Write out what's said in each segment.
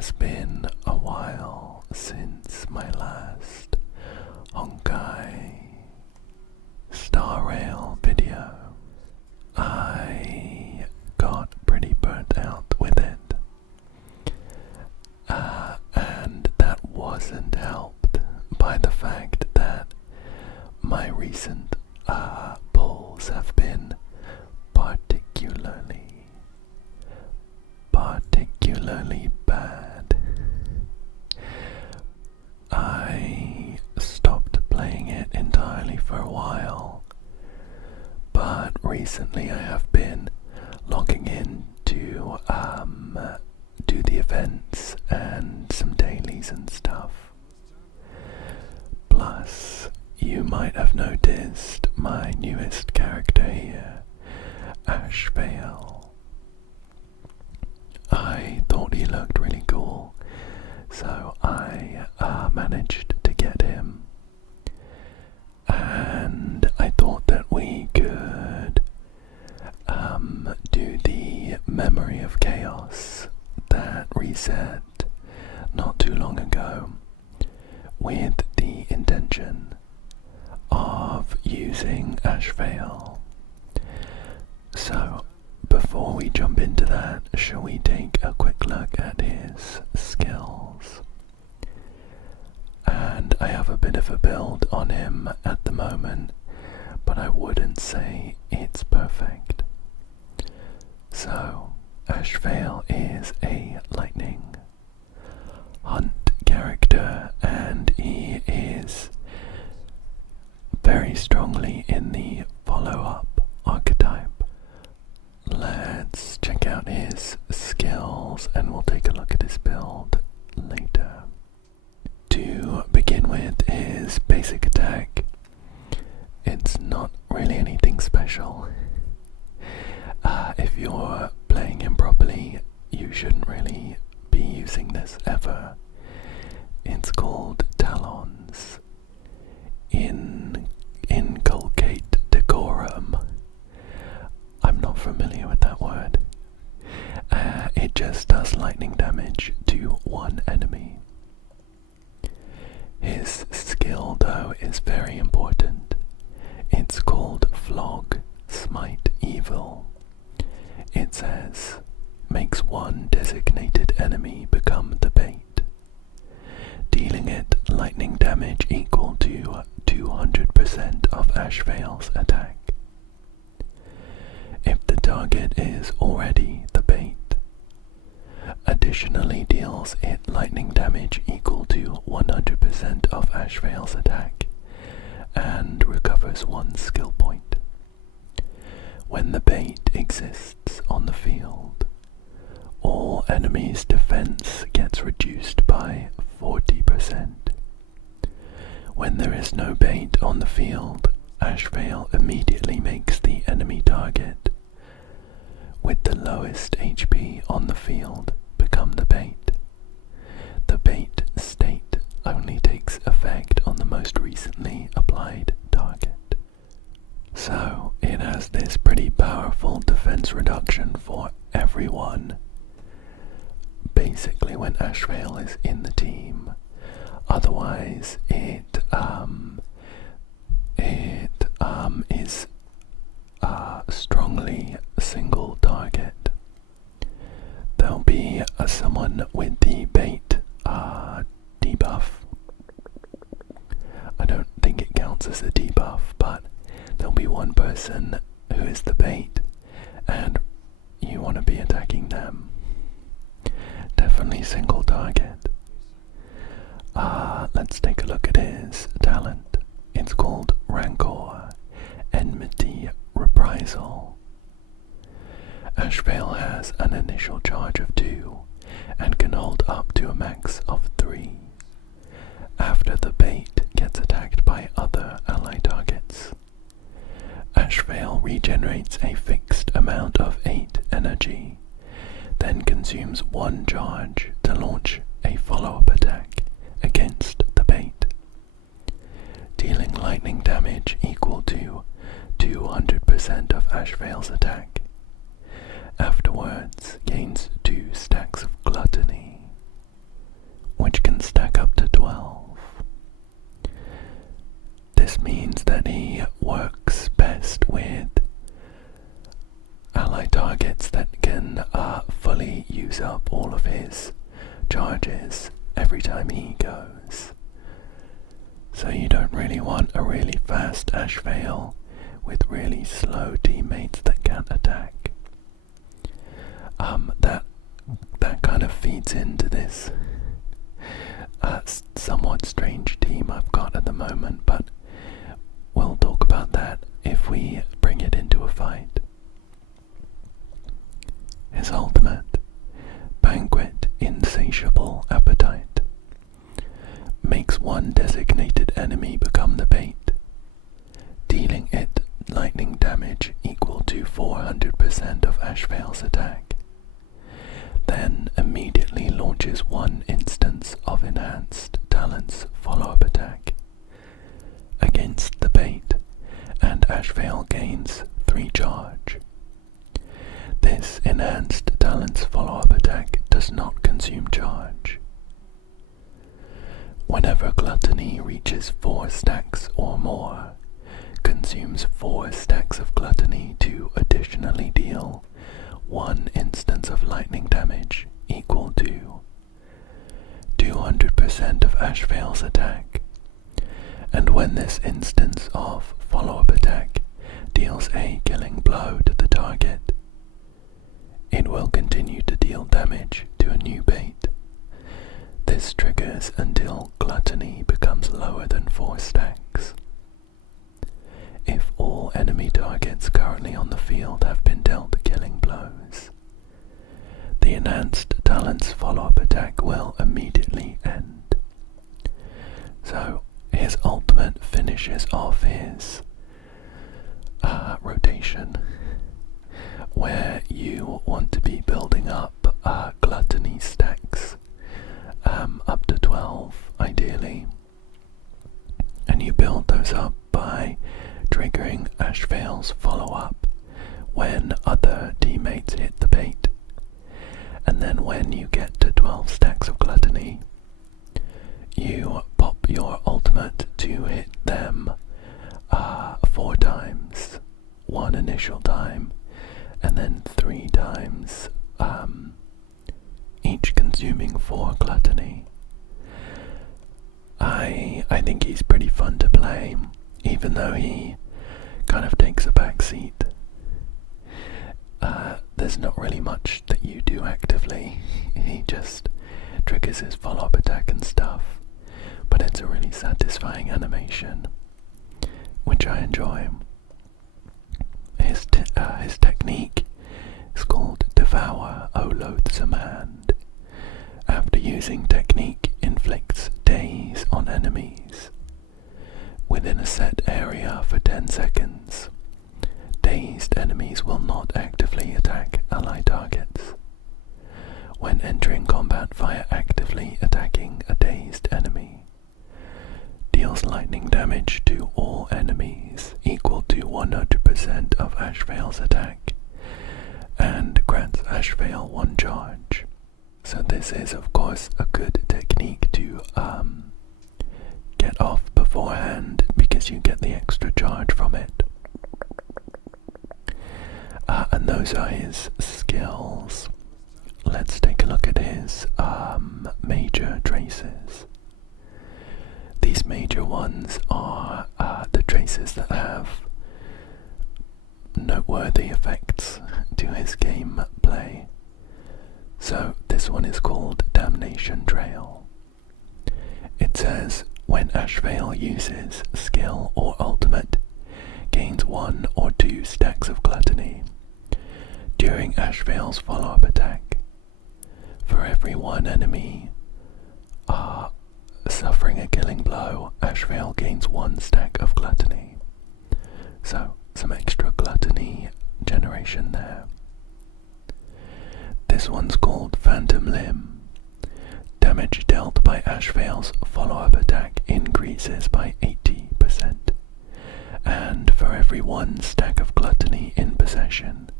has been a while since my last Honkai Star Rail video. I got pretty burnt out with it, and that wasn't helped by the fact that my recent pulls have been particularly bad. I stopped playing it entirely for a while, but recently I have been logging in to do the events and some dailies and stuff. Plus, you might have noticed my newest character here, Ashveil. I thought he looked really cool, so I managed to get him. And I thought that we could do the Memory of Chaos that reset not too long ago, with the intention of using Ashveil. So, before we jump into that, shall we take a quick look at his skills? And I have a bit of a build on him at the moment, but I wouldn't say it's perfect. So, Ashvale is a lightning hunt character, and he is very strongly in the follow-up archetype. Let's check out his skills and we'll take a look at his build later. To begin with, his basic attack, it's not really anything special. If you're playing him properly, you shouldn't really be using this ever. It's called Talons. Inculcate decorum. I'm not familiar with that word. It just does lightning damage to one enemy. His skill, though, is very important. It's called Flog, Smite Evil. It says, makes one designated enemy become the bait, dealing it lightning damage equal to 200% of Ashvale's attack. If the target is already the bait, additionally deals it lightning damage equal to 100% of Ashvale's attack, and recovers one skill point. When the bait exists on the field, all enemies' defense gets reduced by 40%. When there is no bait on the field, Ashvale immediately makes the enemy target with the lowest HP on the field become the bait. The bait state only takes effect on the most recently applied target. So it has this pretty powerful defense reduction for everyone, basically when Ashvale is in the team. Otherwise it is strongly single target. There'll be someone with the bait debuff. I don't think it counts as a debuff, but there'll be one person who is the bait, and you want to be attacking them. Definitely single target. Let's take a look at his talent. It's called Rancor, Enmity Reprisal. Ashvale has an initial charge of 2 and can hold up to a max of 3. After the bait gets attacked by other ally targets, Ashvale regenerates a fixed amount of 8 energy, then consumes 1 charge to launch a follow-up attack against the bait, dealing lightning damage equal to 200% of Ashvale's attack. Afterwards, gains 2 stacks of gluttony. use up all of his charges every time he goes. So you don't really want a really fast Ashvale with really slow teammates that can't attack. That kind of feeds into this somewhat strange team I've got at the moment, but we'll talk about that if we bring it into a fight. His ultimate, Banquet Insatiable Appetite, makes one designated enemy become the bait, dealing it lightning damage equal to 400% of Ashvale's attack. Then immediately launches one instance of enhanced talent's follow-up attack against the bait, and Ashvale gains 3 charge. This enhanced talent's follow-up attack does not consume charge. Whenever Gluttony reaches 4 stacks or more, consumes 4 stacks of Gluttony to additionally deal 1 instance of lightning damage equal to 200% of Ashvale's attack, and when this instance of follow-up attack deals a killing blow to the target, it will continue to deal damage to a new bait. This triggers until Gluttony becomes lower than 4 stacks. If all enemy targets currently on the field have been dealt killing blows, the enhanced talent's follow-up attack will immediately end. So his ultimate finishes off his rotation, where you want to be building up Gluttony stacks, up to 12 ideally, and you build those up by triggering Ashvale's follow-up when other teammates hit the bait, and then when you get to 12 stacks of Gluttony, you pop your ultimate to hit them 4 times, 1 initial time, and then 3 times, each consuming 4 Gluttony. I think he's pretty fun to play, even though he kind of takes a back seat. There's not really much that you do actively. He just triggers his follow-up attack and stuff, but it's a really satisfying animation, which I enjoy. His technique is called Devour, O Loathsome Hand. After using technique, inflicts daze on enemies within a set area for 10 seconds. Dazed enemies will not actively attack ally targets. When entering combat via actively attacking a dazed enemy, deals lightning damage to all enemies equal to 100% of Ashvale's attack, and grants Ashvale 1 charge. So this is of course a good technique to get off beforehand, because you get the extra charge from it. And those are his skills. Let's take a look at his major traces. These major ones are the traces that have noteworthy effects to his gameplay. So this one is called Damnation Trail. It says, when Ashvale uses skill or ultimate, gains 1 or 2 stacks of Gluttony. During Ashvale's follow-up attack, for every 1 enemy suffering a killing blow, Ashvale gains 1 stack of Gluttony. So some extra Gluttony generation there. This one's called Phantom Limb. Damage dealt by Ashvale's follow-up attack increases by 80%, and for every 1 stack of Gluttony in possession,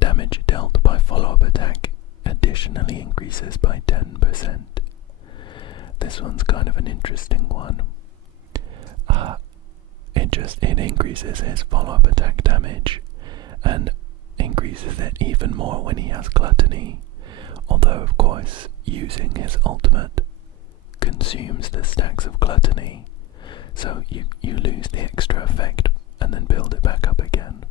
damage dealt by follow-up attack additionally increases by 10%. This one's kind of an interesting one. It increases his follow-up attack damage, and increases it even more when he has Gluttony, course, using his ultimate consumes the stacks of gluttony, so you lose the extra effect and then build it back up again.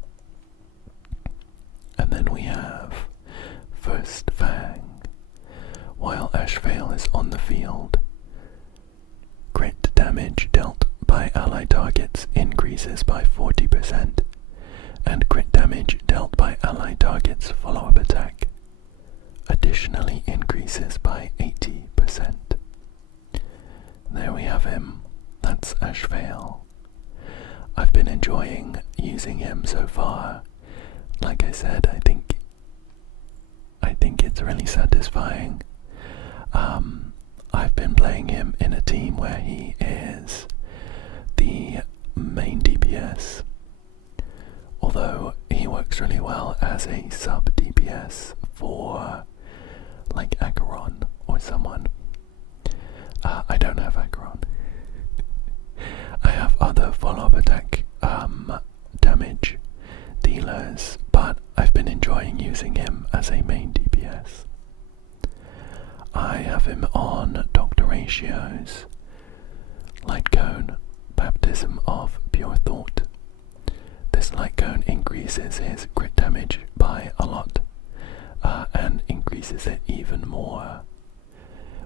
And then we have First Fang. While Ashvale is on the field, crit damage dealt by ally targets increases by 40%, and crit damage dealt by ally targets follow-up attack additionally increases by 80%. There we have him. That's Ashvale. I've been enjoying using him so far. Like I said, I think it's really satisfying. I've been playing him in a team where he is the main DPS, although he works really well as a sub DPS for like Acheron or someone. I don't have Acheron. I have other follow-up attack damage dealers, but I've been enjoying using him as a main DPS. I have him on Doctor Ratios, Light Cone, Baptism of Pure Thought. This Light Cone increases his crit damage by a lot, and increases it even more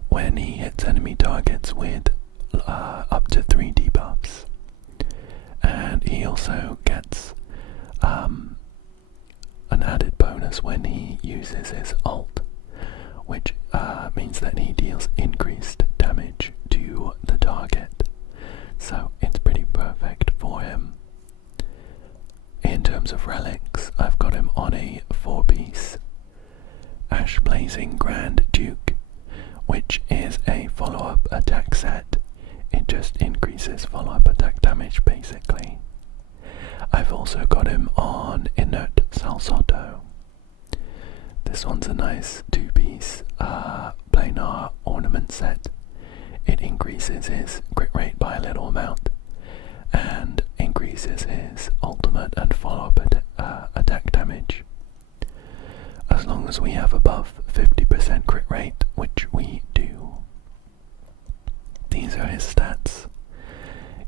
when he hits enemy targets with up to 3 debuffs. And he also gets an added bonus when he uses his ult, which means that he deals increased damage to the target. So it's pretty perfect for him. In terms of relics, I've got him on a 4-piece Ash Blazing Grand Duke, which is a follow-up attack set. It just increases follow-up attack damage basically. I've also got him on Inert Salsotto. This one's a nice 2-piece planar ornament set. It increases his crit rate by a little amount and increases his ultimate and follow-up attack damage. As long as we have above 50% crit rate, which we do. These are his stats.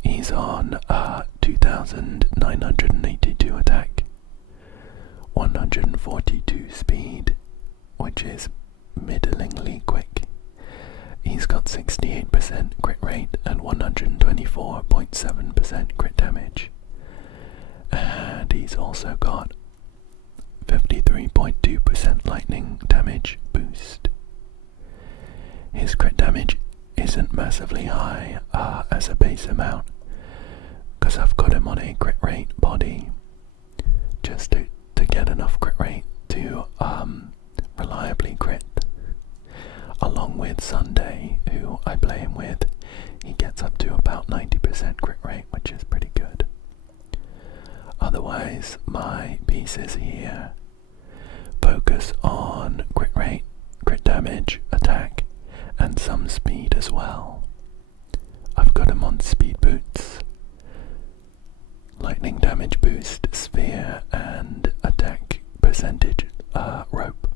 He's on 2,982 attack, 142 speed, which is middlingly quick. He's got 68% crit rate and 124.7% crit damage. And he's also got 53.2% lightning damage boost. His crit damage isn't massively high as a base amount, because I've got him on a crit rate body, just to get enough crit rate to reliably crit. Along with Sunday, who I play him with, he gets up to about 90% crit rate, which is pretty good. Otherwise, my pieces here focus on crit rate, crit damage, attack, and some speed as well. I've got him on speed boots, lightning damage boost, sphere, and attack percentage rope.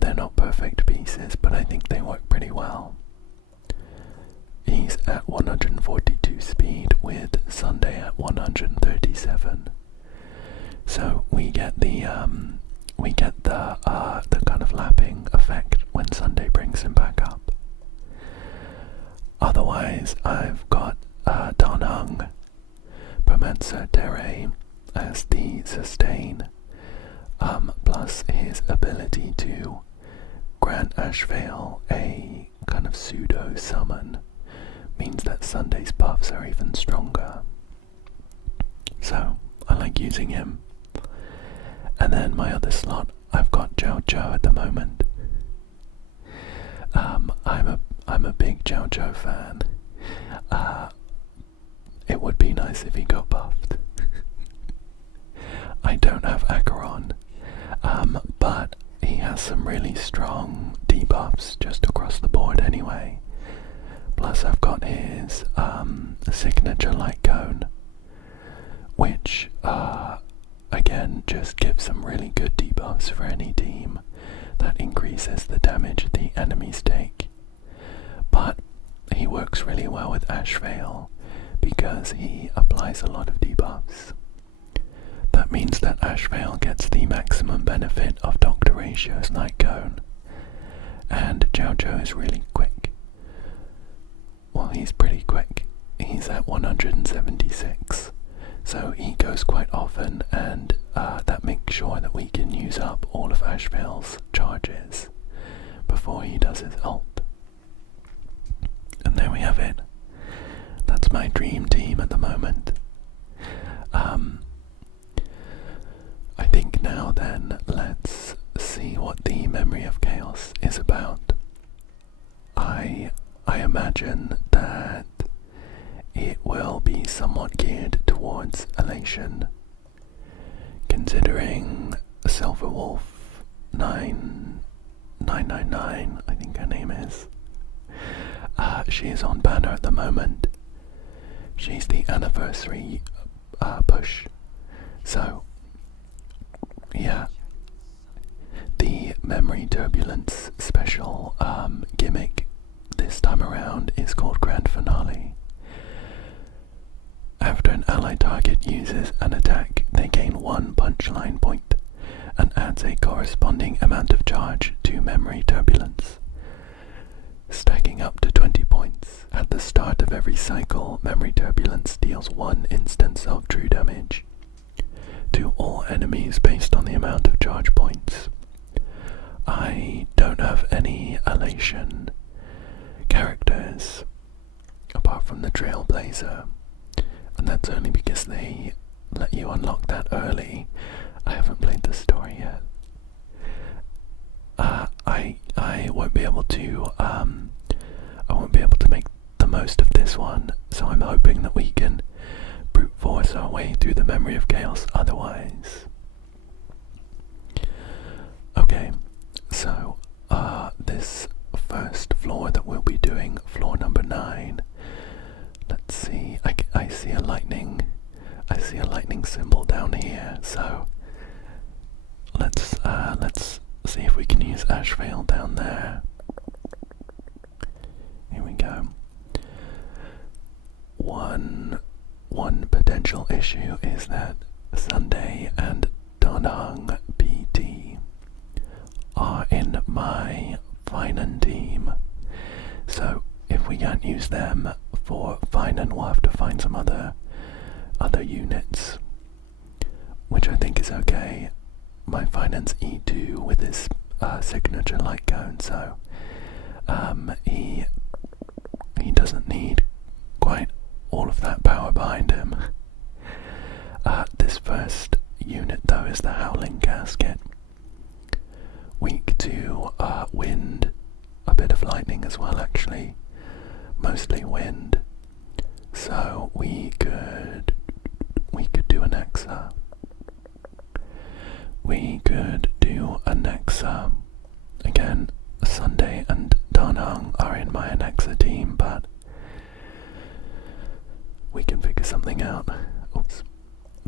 They're not perfect pieces, but I think they work pretty well. He's at 142 speed with Sunday at 137. So we get the kind of lapping effect when Sunday brings him back up. Otherwise, I've got Dan Hung, Permancer Terre as the sustain, plus his ability to grant Ashvale a kind of pseudo summon means that Sunday's buffs are even stronger. So I like using him. And then my other slot, I've got Jiao Zhou at the moment. I'm a big Jiao Zhou fan. It would be nice if he got buffed. I don't have Acheron, but he has some really strong debuffs just across the board anyway. Plus I've got his signature light cone, which again just gives some really good debuffs for any team that increase reduces the damage the enemies take. But he works really well with Ashveil because he applies a lot of debuffs. That means that Ashvale gets the maximum benefit of Dr. Ratio's Night Cone, and Jojo is really quick. Well, he's pretty quick. He's at 176, so he goes quite often, and that makes sure that we can use up all of Ashvale's charges before he does his ult. And there we have it. That's my dream team at the moment. I think now then, let's see what the Memory of Chaos is about. I imagine that it will be somewhat geared towards elation, considering Silver Wolf 9999, I think her name is. She is on banner at the moment. She's the anniversary push. So, yeah. The Memory Turbulence special gimmick this time around is called Grand Finale. After an ally target uses an attack, they gain 1 punchline point and adds a corresponding amount of charge to Memory Turbulence, stacking up to 20 points. At the start of every cycle, Memory Turbulence deals 1 instance of true damage to all enemies based on the amount of charge points. I don't have any elation characters apart from the Trailblazer, and that's only because they let you unlock that early. I haven't played the story yet. I won't be able to make the most of this one, so I'm hoping that we can brute force our way through the Memory of Chaos otherwise. Okay, so this first floor that we'll be doing, floor number 9. Let's see. I see a lightning symbol down here. So let's see if we can use Ashvale down there. Here we go. One potential issue is that Sunday and Donhung PT are in my Finan team, so if we can't use them for Finan, we'll have to find some other units, which I think is okay. My Finan's E2 with his signature light cone, so he doesn't need quite all of that power behind him. This first unit though is the Howling Casket. Weak to wind, a bit of lightning as well actually, mostly wind. So we could do a Nexa. We could do a Nexa. Again, Sunday and Danhang are in my Nexa team, but we can figure something out. Oops.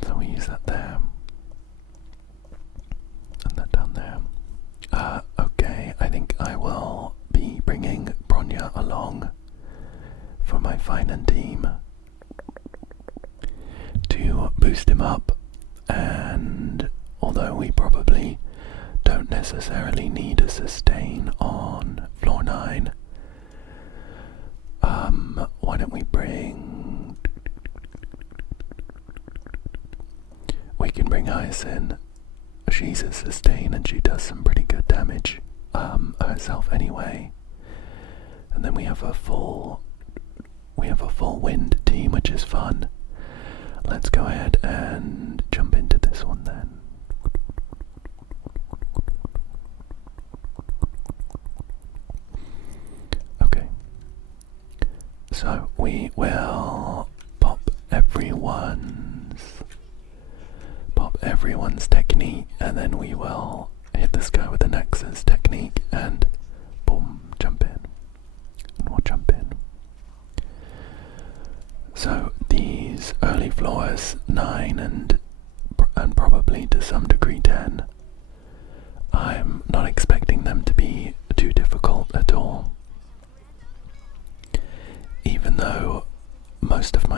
So we use that there. And that down there. Okay, I think I will be bringing Bronya along for my Finan team to boost him up, and although we probably don't necessarily need a sustain on floor 9, why don't we can bring Hyacinth. She's a sustain and she does some pretty good damage herself anyway. And then we have a full wind team, which is fun. Let's go ahead and jump into this one then. Okay. So we will pop everyone's technique, and then we will hit this guy with the Nexus technique and boom, jump in. And we'll jump in. So these early floors, 9 and probably to some degree 10, I'm not expecting them to be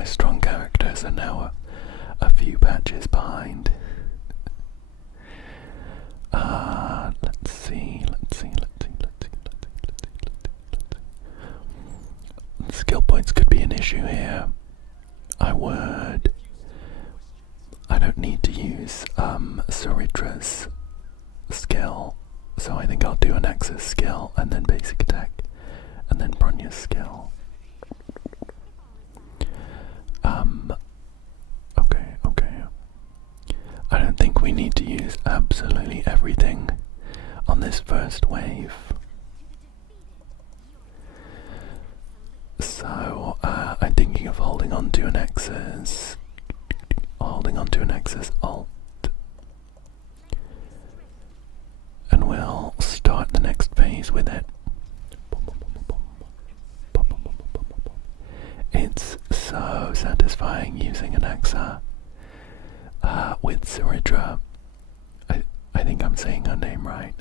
strong characters are now a few patches behind. Let's see. Skill points could be an issue here. I don't need to use Soritra's skill, so I think I'll do an Axis skill and then basic attack and then Bronya's skill. Okay. I don't think we need to use absolutely everything on this first wave. So, I'm thinking of holding on to an Axis alt. And we'll start the next phase with it. It's so satisfying using an Axa with Siritra. I think I'm saying her name right.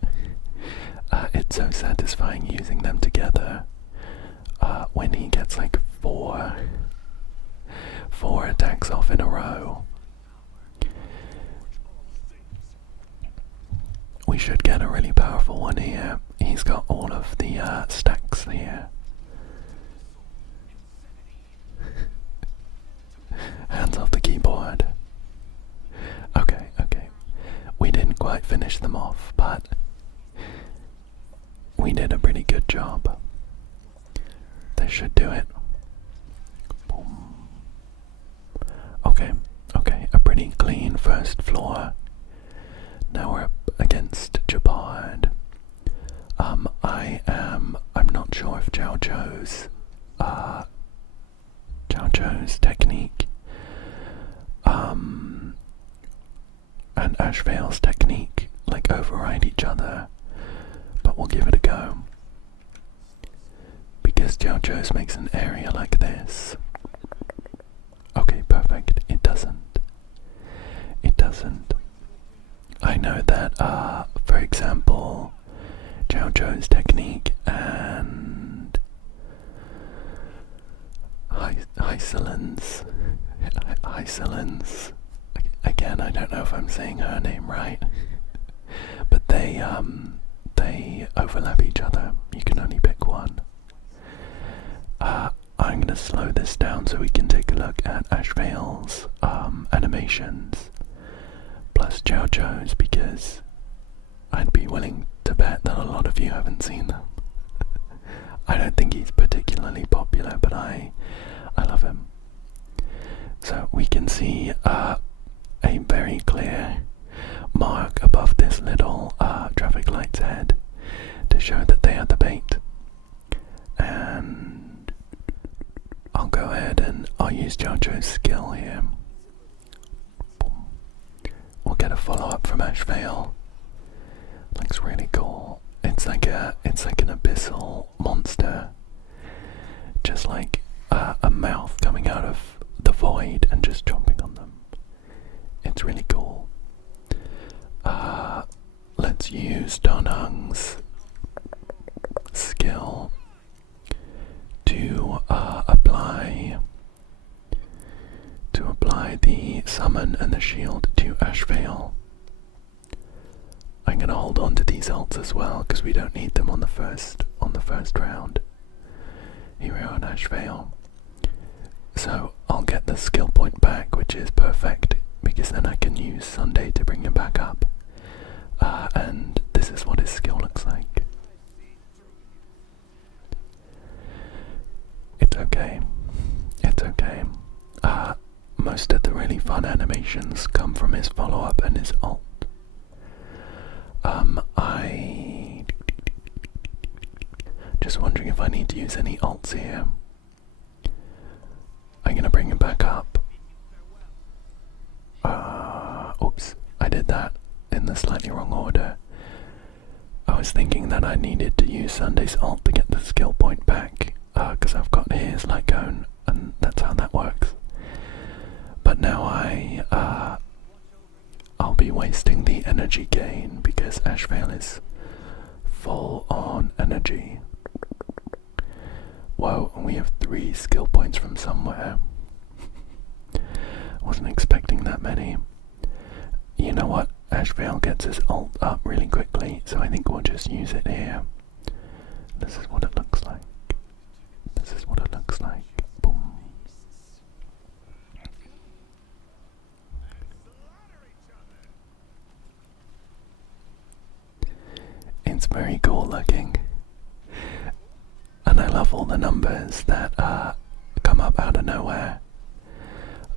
It's so satisfying using them together. When he gets like four attacks off in a row. We should get a really powerful one here. He's got all of the stacks here. Hands off the keyboard. Okay. We didn't quite finish them off, but we did a pretty good job. This should do it. Boom. Okay, a pretty clean first floor. Now we're up against Jabard. I'm not sure if Zhao Zhou's technique, and Ashveil's technique like override each other, but we'll give it a go. Because Zhao Zhou's makes an area like this. Okay, perfect. It doesn't. I know that, for example, Zhao Zhou's technique and Hycelin's, again, I don't know if I'm saying her name right, but they overlap each other. You can only pick one. I'm going to slow this down so we can take a look at Ashveil's animations plus Zhao Zhou's, because I'd be willing to bet that a lot of you haven't seen them. I don't think he's particularly popular, but I love him. So we can see a very clear mark above this little traffic light's head to show that they are the bait. And I'll go ahead and I'll use Zhao Zhou's skill here. Boom. We'll get a follow-up from Ashveil. Looks really cool. It's like an abyssal monster, just like a mouth coming out of the void and just chomping on them. It's really cool. Let's use Donhung's skill to apply the summon and the shield to Ashveil. I'm gonna hold on to these ults as well because we don't need them on the first round. Here we are on Ashveil. So I'll get the skill point back, which is perfect because then I can use Sunday to bring him back up. And this is what his skill looks like. It's okay. Most of the really fun animations come from his follow-up and his ult. I just wondering if I need to use any ults here. I'm gonna bring him back up. Oops, I did that in the slightly wrong order. I was thinking that I needed to use Sunday's ult to get the skill point back, because I've got his Lycone, and that's how that works. But now I'll be wasting the energy gain because Ashvale is full on energy. Whoa, and we have 3 skill points from somewhere. Wasn't expecting that many. You know what? Ashvale gets his ult up really quickly, so I think we'll just use it here. This is what it looks like. This is what it looks like. Boom. It's very cool looking. And I love all the numbers that come up out of nowhere.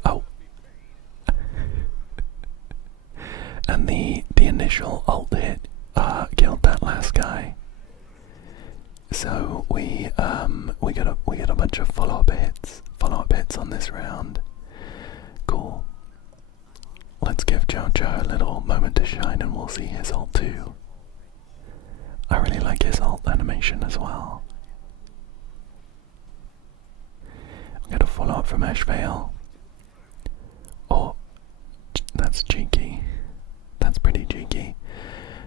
Oh. And the initial ult hit killed that last guy. So we get a bunch of follow-up hits on this round. Cool. Let's give Jojo a little moment to shine and we'll see his ult too. I really like his ult animation as well. We get a follow-up from Ashveil. Oh, that's cheeky. That's pretty cheeky.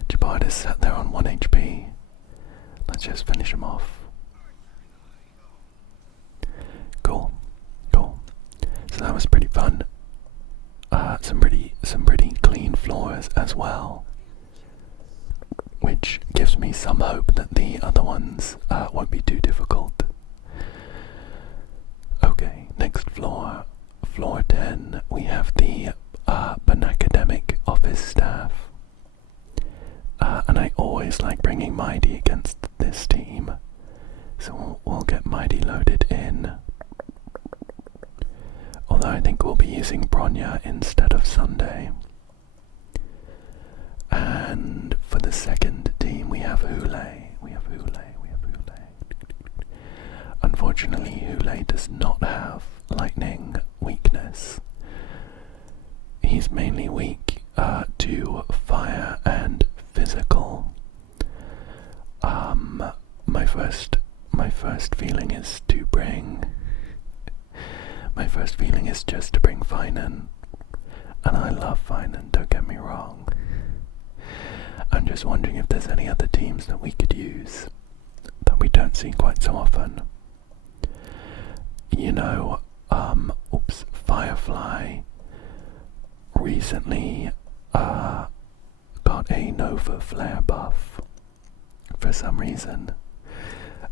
Jabard is sat there on 1 HP. Let's just finish him off. Cool. Cool. So that was pretty fun. Some pretty clean floors as well. Which gives me some hope that the other ones won't be too difficult. Okay, next floor. Floor 10, we have the Banacademic office staff. And I always like bringing Mighty against this team. So we'll get Mighty loaded in. Although I think we'll be using Bronya instead of Sunday. And for the second team we have Hule. Unfortunately, Hule does not have lightning weakness. He's mainly weak to fire and physical. My first feeling is to bring. My first feeling is just to bring Finan, and I love Finan. Don't get me wrong. I'm just wondering if there's any other teams that we could use that we don't see quite so often. You know, Firefly recently got a Nova Flare buff for some reason.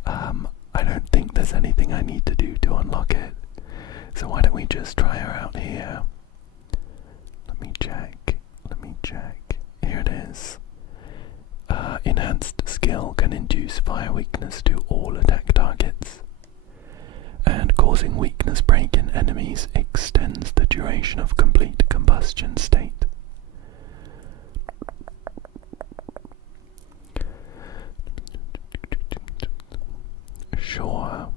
I don't think there's anything I need to do to unlock it, so why don't we just try her out here? Let me check. Here it is. Enhanced skill can induce fire weakness to all attack targets, and causing weakness break in enemies extends the duration of complete combustion state. Sure.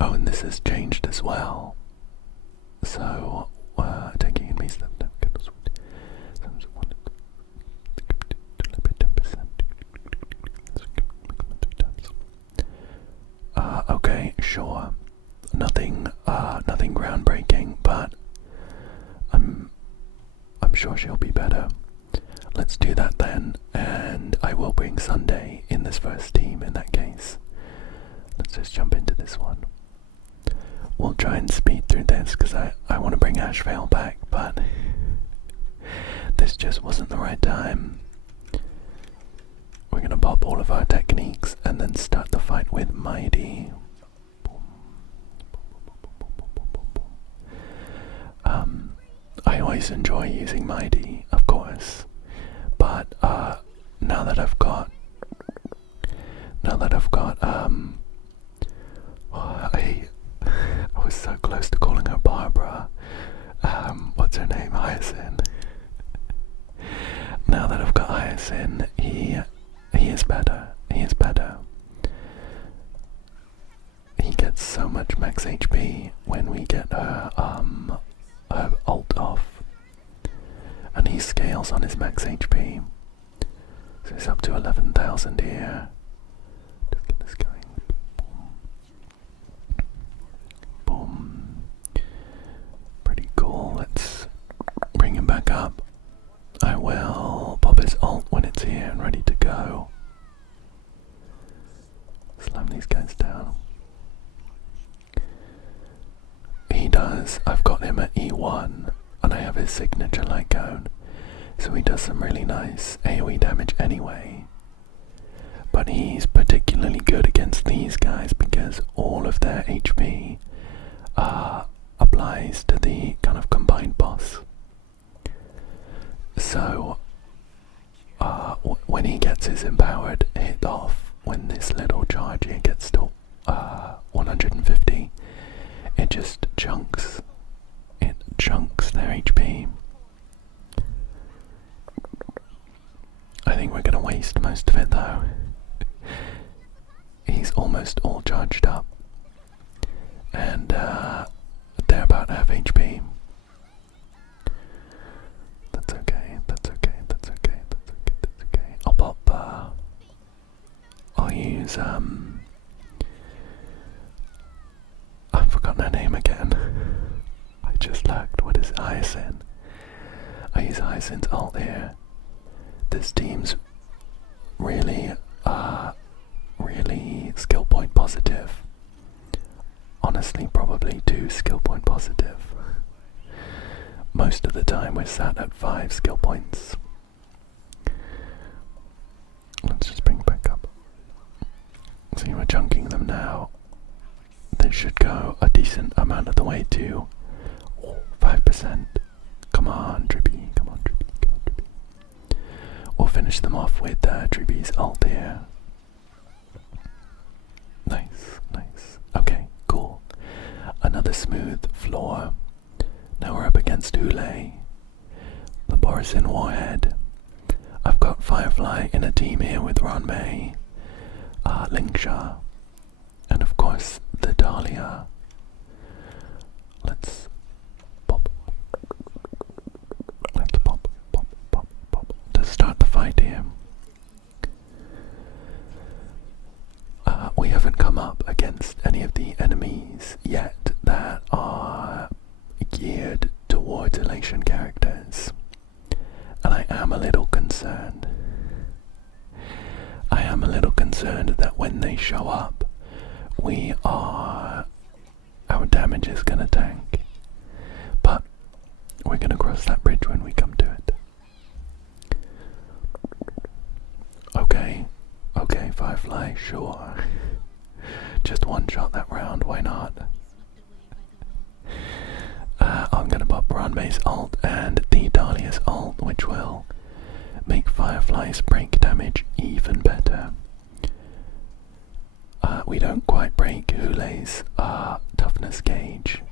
Oh, and this has changed as well. So, taking in me stuff. Okay, sure. Nothing groundbreaking, but I'm sure she'll be better. Let's do that then, and I will bring Sunday in this first team in that case. Let's just jump into this one. We'll try and speed through this because I want to bring Ashvale back, but this just wasn't the right time. We're going to pop all of our techniques and then start the fight with Mighty. I always enjoy using Mighty, of course, but now that I've got I was so close to calling her Barbara. What's her name? Hyacinth. Now that I've got Hyacinth, he is better. He is better. He gets so much max HP when we get her ult off, and he scales on his max HP. So he's up to 11,000 here. Just get this going. Boom. Pretty cool. Let's bring him back up. I will pop his ult when it's here and ready to go. Slam these guys down. He does. I've got 1, and I have his signature light cone, so he does some really nice AoE damage anyway. But he's particularly good against these guys because all of their HP applies to the kind of combined boss. So when he gets his empowered hit off, when this little charge here gets to 150, it just chunks. It chunks their HP. I think we're gonna waste most of it though. He's almost all charged up, and they're about half HP. That's okay, that's okay, that's okay, that's okay, that's okay. I'll pop, I'll use, I've forgotten her name again. I just lagged. What is it? Hyacinth. I use Hyacinth's ult here. This team's really, really skill point positive. Honestly, probably too skill point positive. Most of the time we're sat at 5 skill points. Let's just bring it back up. See, we're chunking them now. This should go a decent amount of the way to 5%. Come on, Trippy, come on, Trippy, come on, Trippy. We'll finish them off with Trippy's ult here. Nice, nice. Okay, cool. Another smooth floor. Now we're up against Hule, the Borisin Warhead. I've got Firefly in a team here with Ronmei, Lingsha, and of course the Dahlia. Let's pop. Let's pop, pop, pop, pop to start the fight here. We haven't come up against any of the enemies yet that are geared towards elation characters, and I am a little concerned. I am a little concerned that when they show up, our damage is gonna tank, but we're gonna cross that bridge when we come to it. Okay, okay, Firefly, sure. Just one shot that round, why not? I'm gonna pop Ranmei's ult and the Dahlia's ult, which will make Firefly's break damage even better. We don't quite break Hule's toughness gauge,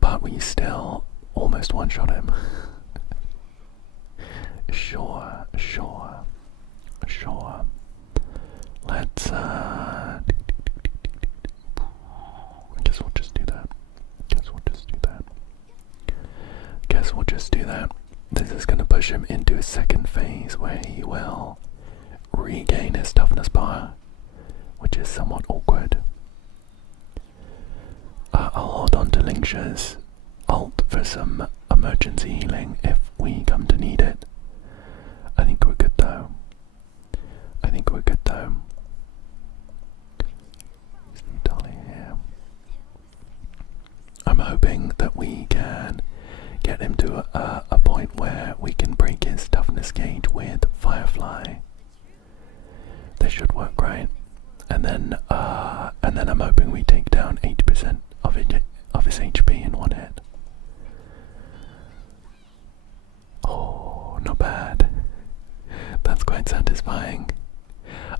but we still almost one-shot him. Sure, sure, sure. Let's, I guess we'll just do that. Guess we'll just do that. This is going to push him into a second phase where he will regain his toughness bar, which is somewhat awkward. I'll hold on to Lingsha's ult for some emergency healing if we come to need it. I think we're good though. Here. I'm hoping that we can get him to a point where we can break his toughness gauge with Firefly. This should work, right? And then I'm hoping we take down 80% of his HP in one hit. Oh, not bad. That's quite satisfying.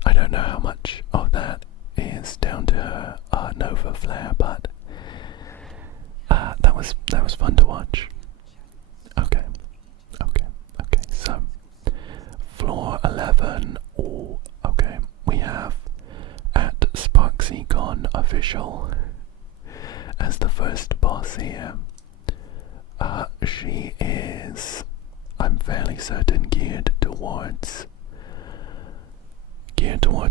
I don't know how much of that is down to her Nova Flare, but that was fun to watch. Okay. So floor 11. Oh, okay. We have at SparksyCon official as the first boss here. She is, I'm fairly certain, geared towards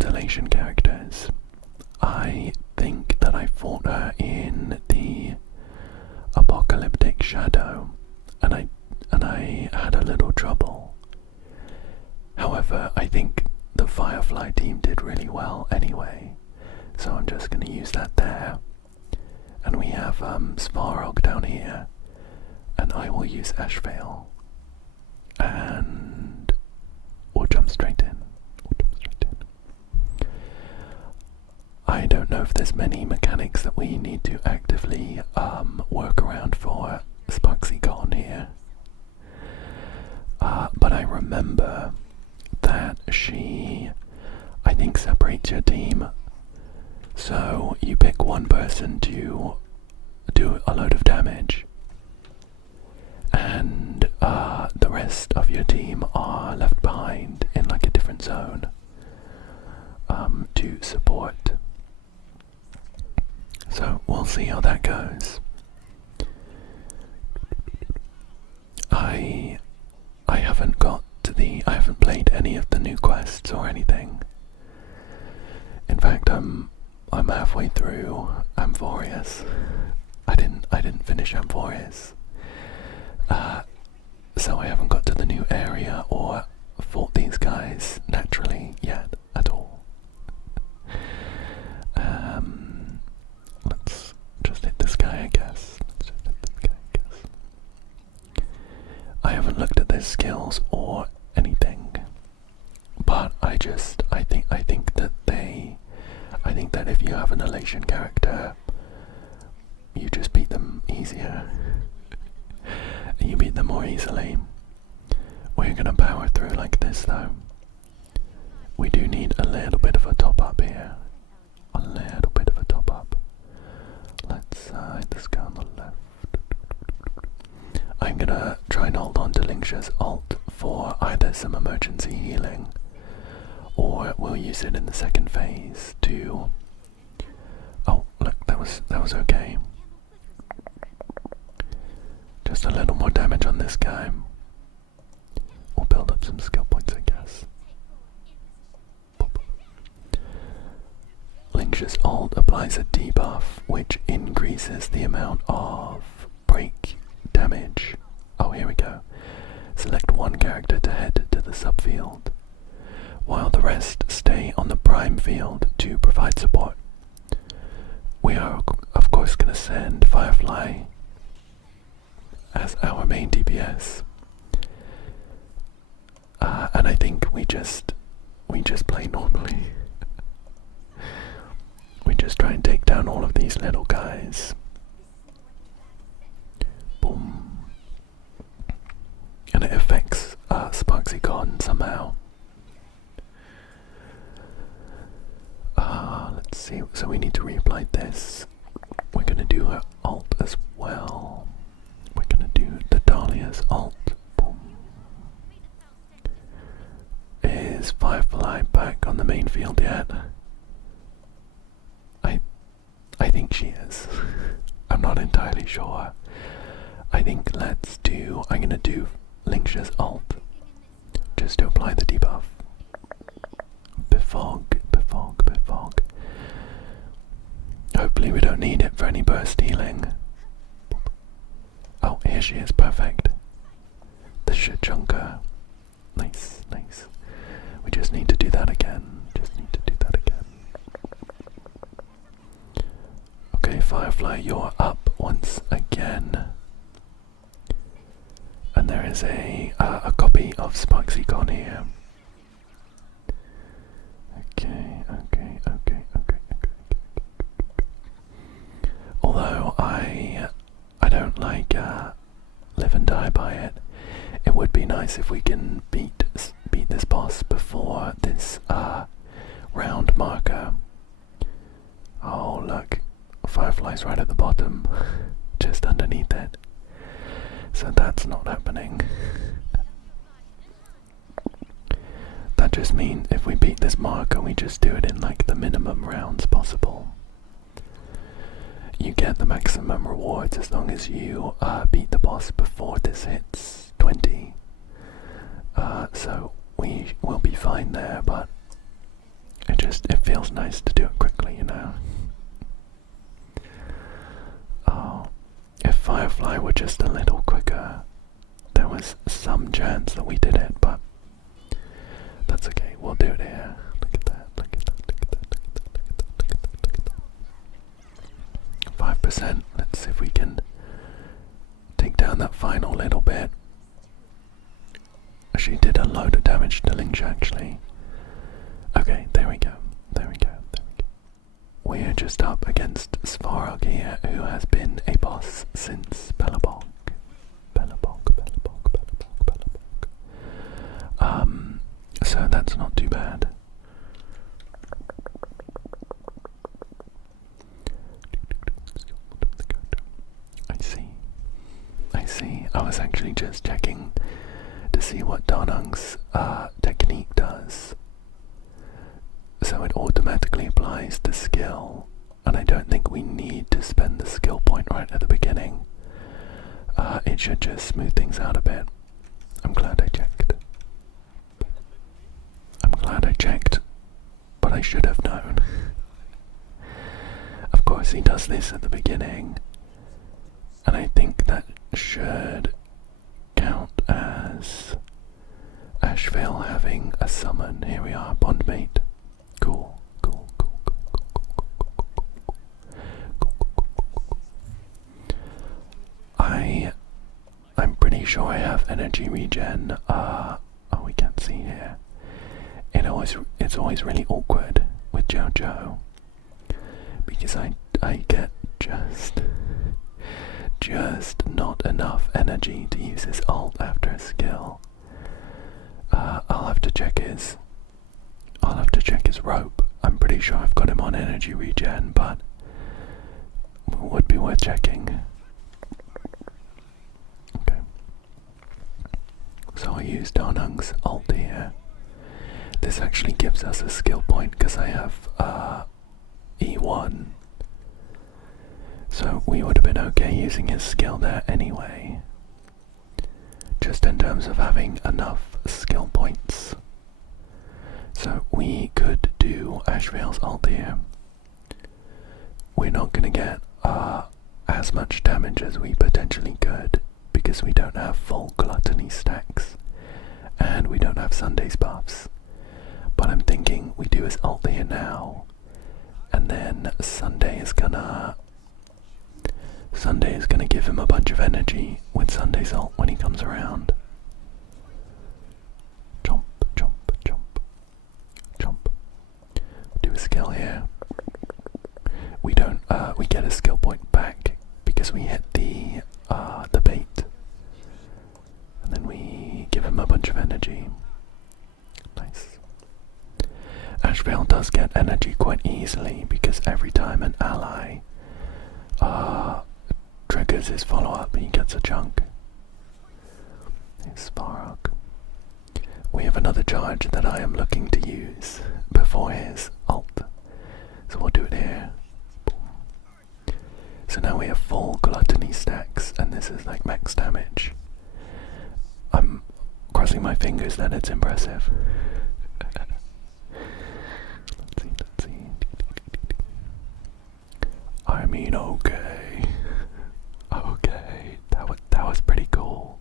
elation characters. I think that I fought her in the Apocalyptic Shadow, and I had a little trouble. However, I think the Firefly team did really well anyway, so I'm just going to use that there. And we have Svarog down here, and I will use Ashvale, and we'll jump straight in. I don't know if there's many mechanics that we need to actively work around for Sparksycon here, but I remember that she, I think, separates your team. So you pick one person to do a load of damage, and the rest of your team are left behind in like a different zone to support. So we'll see how that goes. I haven't I haven't played any of the new quests or anything. In fact, I'm halfway through Amphorius. I didn't finish Amphorius. So I haven't got to the new area or fought these guys naturally yet at all. Let's just hit this guy, I guess. I haven't looked at their skills or anything, but I think that if you have an elation character, you just beat them easier. You beat them more easily. We're gonna power through like this though. We do need a little bit of a top up here. A little bit of a top up. Let's hit this guy on the left. I'm gonna try and hold on to Linksh's ult for either some emergency healing, or we'll use it in the second phase to... Oh, look, that was okay. Just a little more damage on this guy. We'll build up some skill points, I guess. Linksh's ult applies a debuff, which increases the amount of break damage. Oh, here we go. Select one character to head to the subfield, while the rest stay on the prime field to provide support. We are, of course, going to send Firefly as our main DPS, and I think we just play normally. We just try and take down all of these little guys. Boom. And it affects Sparksycon somehow. Let's see, so we need to reapply this. We're gonna do her ult as well. We're gonna do the Dahlia's ult. Boom. Is Firefly back on the main field yet? I think she is. I'm not entirely sure. I think I'm gonna do Linksh's ult just to apply the debuff. Befog. Hopefully we don't need it for any burst healing. Oh, here she is, perfect. The shit chunker. Nice. We just need to do that again. Okay, Firefly, you're up once again. And there is a copy of Sparksycon here. Okay. Although I don't like live and die by it. It would be nice if we can beat this boss before this round marker. Oh look, Firefly's right at the bottom, just underneath it. So that's not happening. That just means if we beat this marker, we just do it in like the minimum rounds possible. You get the maximum rewards as long as you beat the boss before this hits 20. So we will be fine there, but it feels nice to do it quickly, you know. Oh, if Firefly were just a little quicker, there was some chance that we did it, but that's okay, we'll do it here. Look at that. 5%. actually. Okay, there we go. There we go. There we go. We're just up against Svarog here, who has been a boss since Bellabog. So that's not too bad. I see. I was actually just checking to see what Darnung's technique does. So it automatically applies the skill, and I don't think we need to spend the skill point right at the beginning. It should just smooth things out a bit. I'm glad I checked. But I should have known. Of course, he does this at the beginning, and I think that should count as Ashvale having a summon. Here we are, bondmate. Cool. I'm pretty sure I have energy regen. Oh, we can't see here. It's always really awkward with JoJo because I get just not enough energy to use his ult after a skill. I'll have to check his rope. I'm pretty sure I've got him on energy regen, but it would be worth checking. Okay. So I use Darnung's ult here. This actually gives us a skill point because I have E1. So we would have been okay using his skill there anyway. Just in terms of having enough skill points. So we could do Ashvale's ult here. We're not going to get as much damage as we potentially could because we don't have full gluttony stacks and we don't have Sunday's buffs. But I'm thinking we do his ult here now, and then Sunday is gonna give him a bunch of energy with Sunday's ult when he comes around. Jump. Do a skill here. We don't. We get a skill point back because we hit the bait, and then we give him a bunch of energy. Nice. Ashvale does get energy quite easily because every time an ally triggers his follow-up, he gets a chunk. Here's Svarog. We have another charge that I am looking to use before his ult, so we'll do it here. Boom. So now we have full gluttony stacks, and this is like max damage. I'm crossing my fingers that it's impressive. Let's see. I mean, okay, that was pretty cool.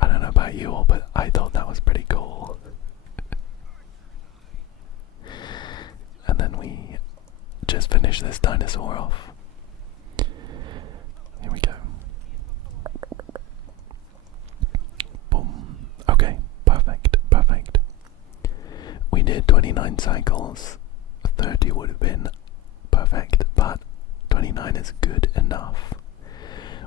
I don't know about you all, but I thought that was pretty cool. And then we just finish this dinosaur off. Here we go. Boom. Okay, perfect. We did 29 cycles. 30 would have been perfect, but 29 is good enough.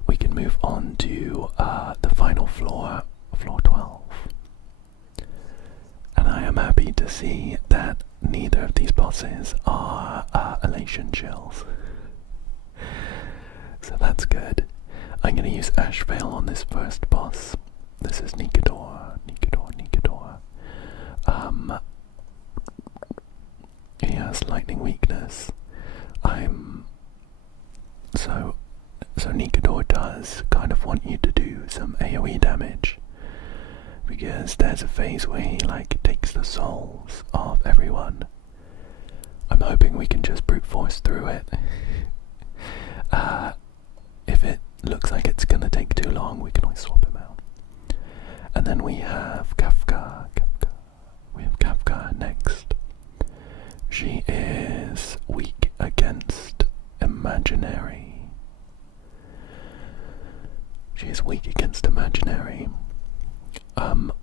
We can move on to the final floor, floor 12. And I am happy to see that neither of these bosses are elation chills. So that's good. I'm going to use Ashvale on this first boss. This is Nikador. He has lightning weakness. So Nikador does kind of want you to do some AoE damage, because there's a phase where he like takes the souls of everyone. I'm hoping we can just brute force through it. If it looks like it's gonna take too long, we can always swap him out. And then we have Kafka. We have Kafka next. She is weak against imaginary.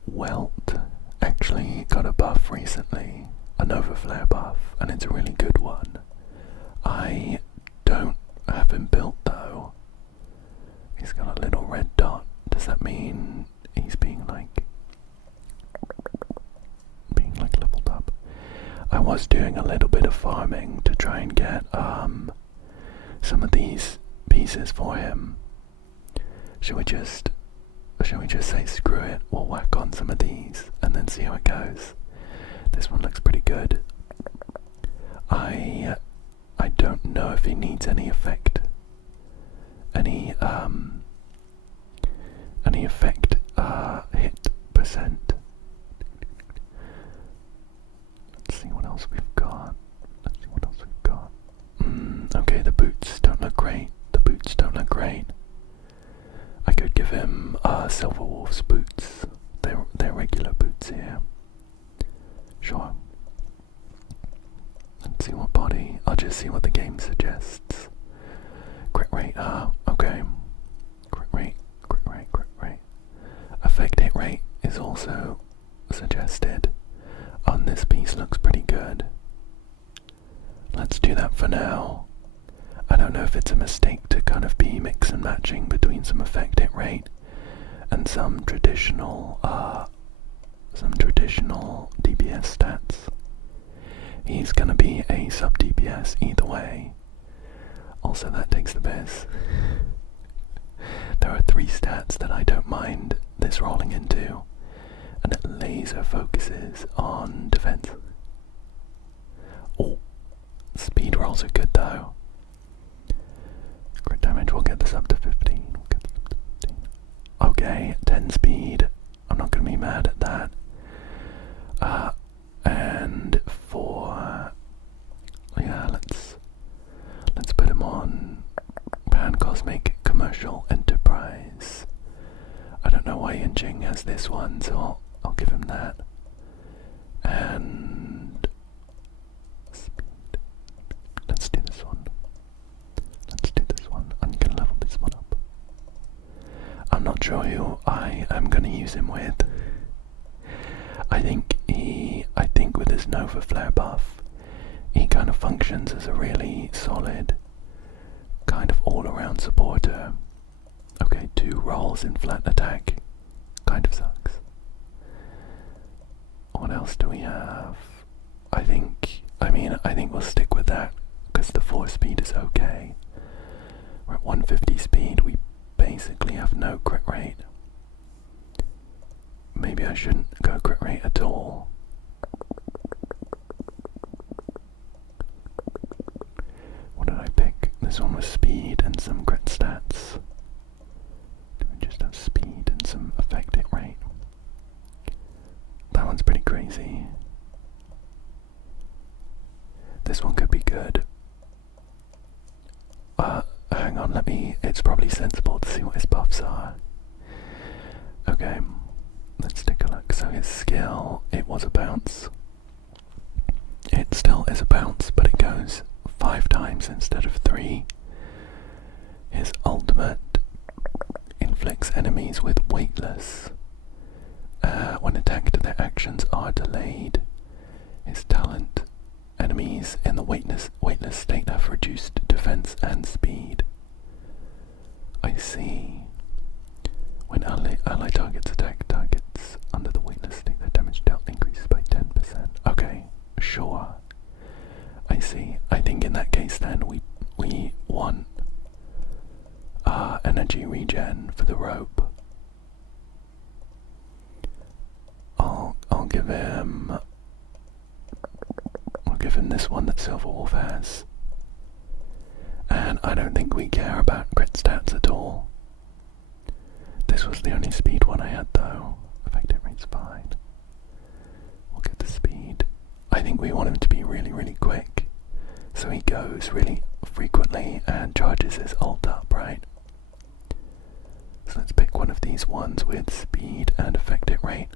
Welt actually got a buff recently, a Nova Flare buff, and it's a really good one. I don't have him built though. He's got a little red dot. Does that mean he's being like leveled up? I was doing a little bit of farming to try and get some of these pieces for him. Should we just say screw it? We'll whack on some of these and then see how it goes. This one looks pretty good. I don't know if he needs any effect. Any effect hit percent. Let's see what else we've got. Okay, the boots don't look great. I could give him Silver Wolf's boots. They're regular boots here. Sure. Let's see what body. I'll just see what the game suggests. Crit rate, okay. Crit rate. Effect hit rate is also suggested. On this piece looks pretty good. Let's do that for now. I don't know if it's a mistake to kind of be mix and matching between some effect hit rate and some traditional DPS stats. He's gonna be a sub DPS either way. Also, that takes the piss. There are 3 stats that I don't mind this rolling into, and it laser focuses on defense. Oh, speed rolls are good though. Crit damage, we'll get this up to 15. Okay, 10 speed. I'm not gonna be mad at that. And for let's put him on Pan Cosmic Commercial Enterprise. I don't know why Yinjing has this one, so I'll give him that. And speed. Let's do this one. I'm gonna level this one up. I'm not sure who I am gonna use him with. I think with his Nova Flare buff, he kind of functions as a really solid, kind of all-around supporter. Okay, 2 rolls in flat attack. Kind of sucks. What else do we have? I think we'll stick with that, because the 4 speed is okay. We're at 150 speed, we basically have no crit rate. Maybe I shouldn't go crit rate at all. What did I pick? This one was speed and some crit stats. Do we just have speed and some effect hit rate? That one's pretty crazy. This one could be good. Hang on, it's probably sensible to see what his buffs are. Okay, let's take a look. So his skill, it was a bounce. It still is a bounce, but it goes 5 times instead of 3. His ultimate inflicts enemies with weightless. When attacked, their actions are delayed. His talent, enemies in the weightless state have reduced defense and speed. I see. When ally targets attack targets under the weightless state, their damage dealt increases by 10%. Okay, sure. I see. I think in that case then we want energy regen for the rope. I'll give him this one that Silver Wolf has. And I don't think we care about crit stats at all. This was the only speed one I had though. Effective rate's fine. We'll get the speed. I think we want him to be really, really quick. So he goes really frequently and charges his ult up, right? So let's pick one of these ones with speed and effective rate.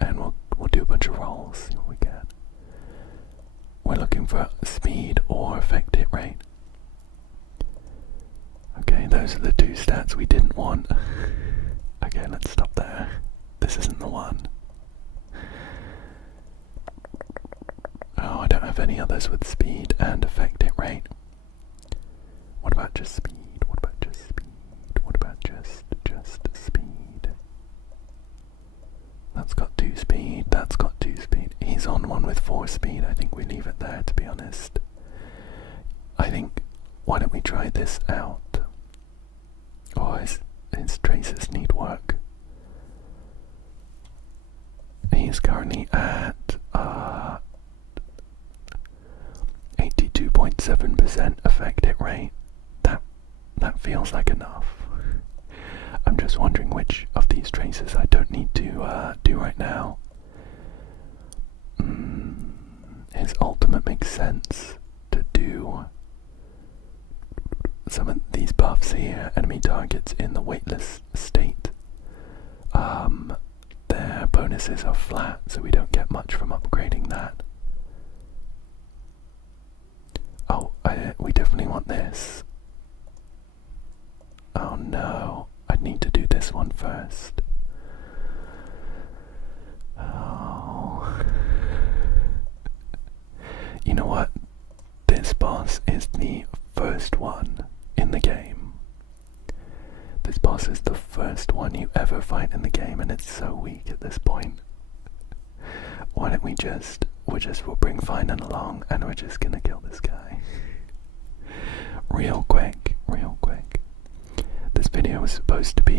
And we'll do a bunch of rolls, see what we get. We're looking for speed or effect hit rate. Okay, those are the 2 stats we didn't want. Okay, let's stop there. This isn't the one. have any others with speed and affect it rate. What about just speed? What about just speed? What about just speed? That's got 2 speed, that's got 2 speed. He's on one with 4 speed. I think we leave it there, to be honest. I think, why don't we try this out? Oh, his traces need work. He's currently at 82.7% affect hit rate. That feels like enough. I'm just wondering which of these traces I don't need to do right now. His ultimate makes sense to do some of these buffs here. Enemy targets in the weightless state. Their bonuses are flat, so we don't get much from upgrading that. Oh, we definitely want this. Oh no, I need to do this one first. Oh. You know what? This boss is the first one in the game. This boss is the first one you ever fight in the game, and it's so weak at this point. Why don't we'll bring Finan along, and we're just gonna kill this guy. Real quick. This video was supposed to be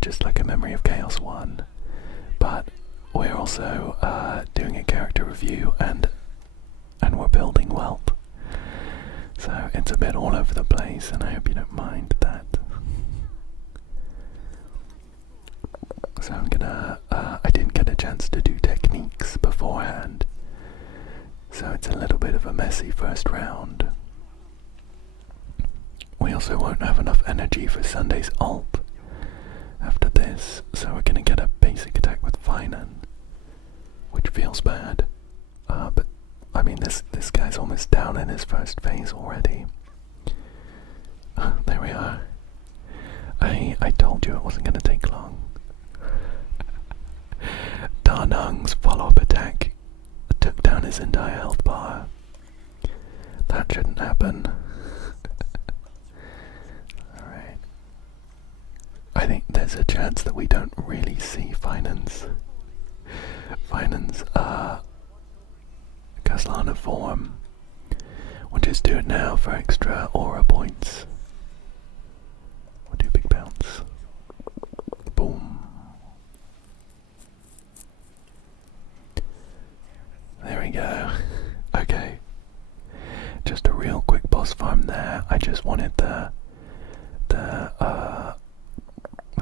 just like a Memory of Chaos one, but we're also doing a character review, and we're building wealth. So it's a bit all over the place, and I hope you don't mind that. So I'm gonna, I didn't get a chance to do techniques beforehand, so it's a little bit of a messy first round. We also won't have enough energy for Sunday's ult after this, so we're gonna get a basic attack with Finan, which feels bad, but I mean this guy's almost down in his first phase already. There we are. I told you it wasn't gonna take long. Darnung's follow-up attack took down his entire health bar. That shouldn't happen. Alright. I think there's a chance that we don't really see Finan's Caslana form. We'll just do it now for extra aura points. We'll do big bounce. Boom. There we go. Okay. Just a real quick boss farm there. I just wanted that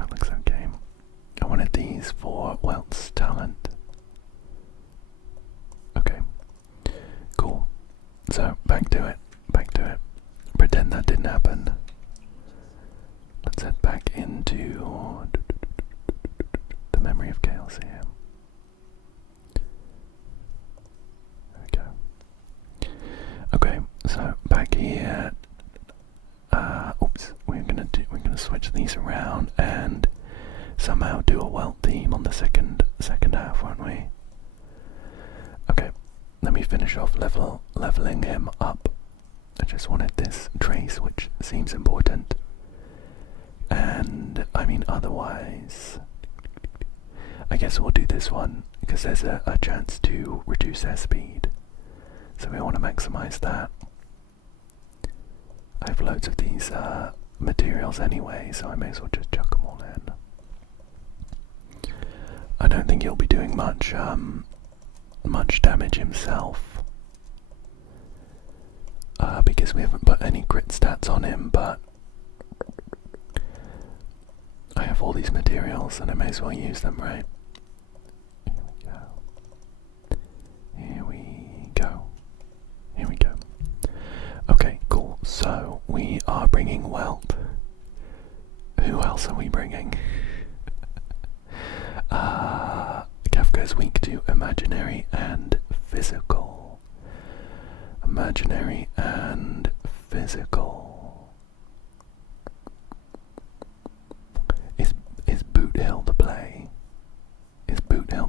looks okay. I wanted these for Welt's talent. Okay. Cool. So back to it. Pretend that didn't happen. Let's head back into the Memory of Chaos here. There we go. Okay, so back here. Oops, we're gonna switch these around and somehow do a Welt theme on the second half, won't we? Okay, let me finish off leveling him up. I just wanted this trace, which seems important. And I mean, otherwise, I guess we'll do this one because there's a chance to reduce their speed, so we want to maximize that. I have loads of these materials anyway, so I may as well just chuck them all in. I don't think he'll be doing much damage himself, because we haven't put any crit stats on him, but I have all these materials and I may as well use them, right? Here we go. Okay, cool. So we are bringing Welt. Who else are we bringing? Kafka's weak to imaginary and physical. Imaginary and physical. Is Boot Hill the play? Is Boot Hill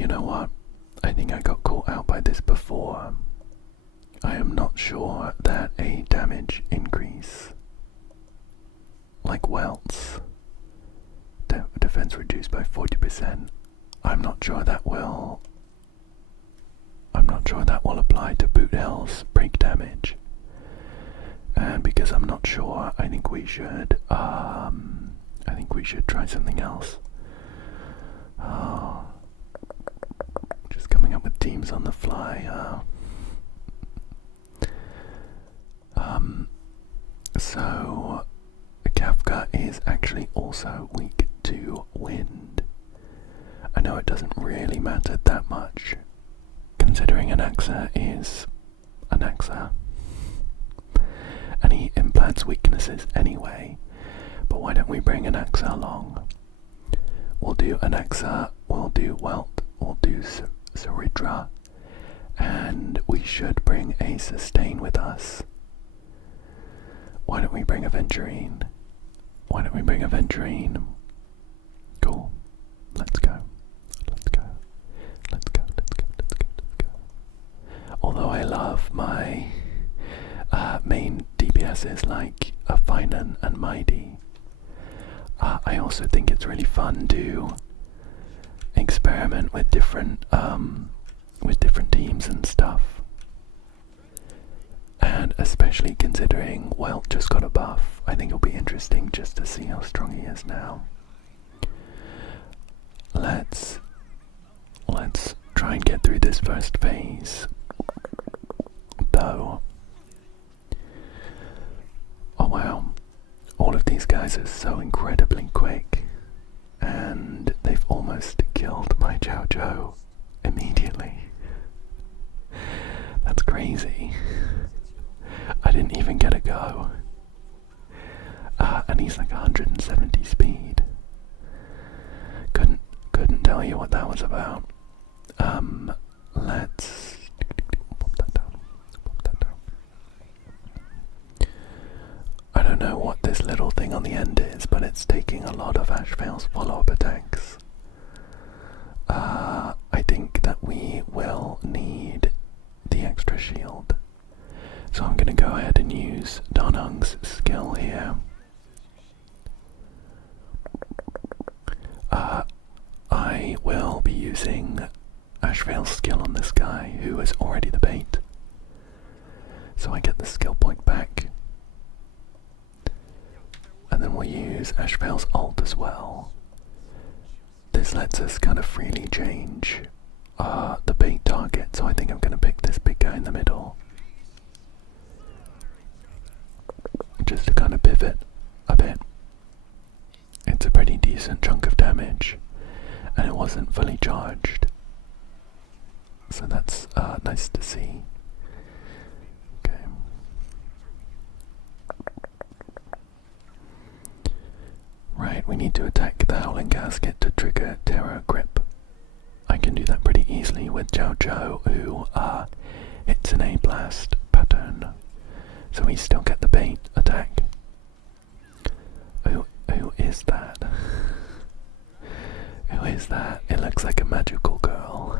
you know what? I think I got caught out by this before. I am not sure that a damage increase, like welts, defense reduced by 40%, I'm not sure that will apply to boot hell's break damage. And because I'm not sure, I think we should try something else. Just coming up with teams on the fly. So Kafka is actually also weak to wind. I know it doesn't really matter that much, considering Anaxa is Anaxa, and he implants weaknesses anyway. But why don't we bring Anaxa along? We'll do Anaxa, we'll do Welt, we'll do Saridra, and we should bring a sustain with us. Why don't we bring Aventurine? Cool. Let's go. Although I love my main DPSs like Finan and Mighty, I also think it's really fun to experiment with different teams and stuff. And especially considering Welt just got a buff, I think it'll be interesting just to see how strong he is now. Let's try and get through this first phase. Though, oh wow, all of these guys are so incredibly quick, and they've almost killed my Chow Chow immediately. That's crazy. I didn't even get a go. And he's like 170 speed. Couldn't tell you what that was about. Let's pop that down. I don't know what this little thing on the end is, but it's taking a lot of Ashveil's follow-up attacks. I think that we will need the extra shield. So I'm going to go ahead and use Donung's skill here. I will be using Ashveil's skill on this guy, who is already the bait. So I get the skill point back. And then we'll use Ashveil's ult as well. This lets us kind of freely change the bait target, so I think I'm going to pick this big guy in the middle. Just to kind of pivot a bit. It's a pretty decent chunk of damage, and it wasn't fully charged, so that's nice to see. Okay. Right, we need to attack the Howling Casket to trigger Terror Grip. I can do that pretty easily with Chow Chow, who hits an A-blast pattern. So we still get the bait attack. Who is that? Who is that? It looks like a magical girl.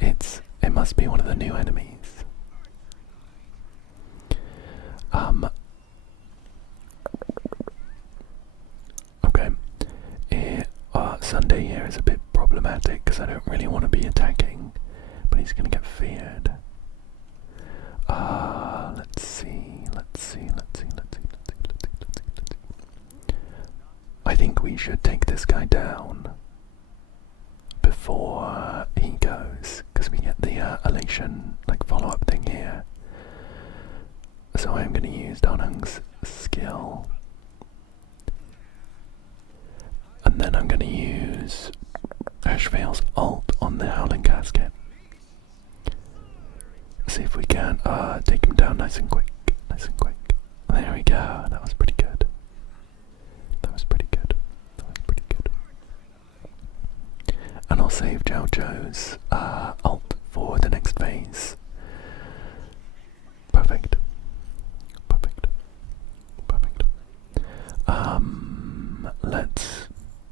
It must be one of the new enemies. Okay. Sunday here is a bit problematic because I don't really want to be attacking, but he's gonna get feared. Let's see. I think we should take this guy down before he goes, because we get the elation like follow-up thing here. So I'm going to use Donung's skill, and then I'm going to use Ashveil's ult on the Howling Casket. See if we can take him down nice and quick. There we go. That was pretty good. And I'll save Chow Chow's ult for the next phase. Perfect.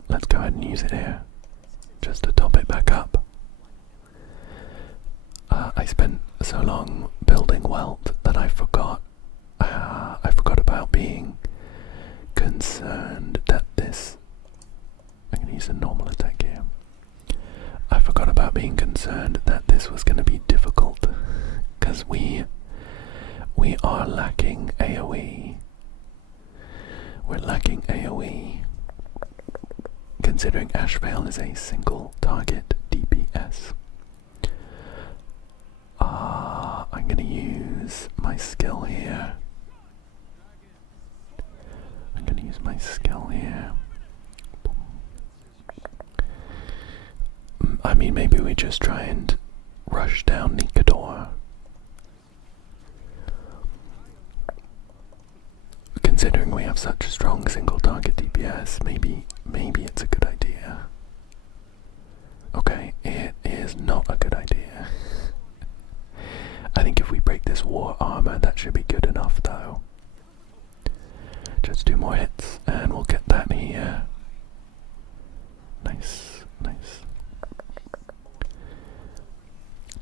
Let's go ahead and use it here. just to top it back up. I spent so long building wealth that I forgot about being concerned that this... I'm going to use a normal attack here. I forgot about being concerned that this was going to be difficult, because we are lacking AoE. We're lacking AoE, considering Ashvale is a single target DPS. I'm going to use my skill here. I mean, maybe we just try and rush down Nikador. Considering we have such a strong single target DPS, maybe it's a good idea. Okay, it is not a good idea. I think if we break this war armor, that should be good enough though. Just 2 more hits and we'll get that here. Nice, nice.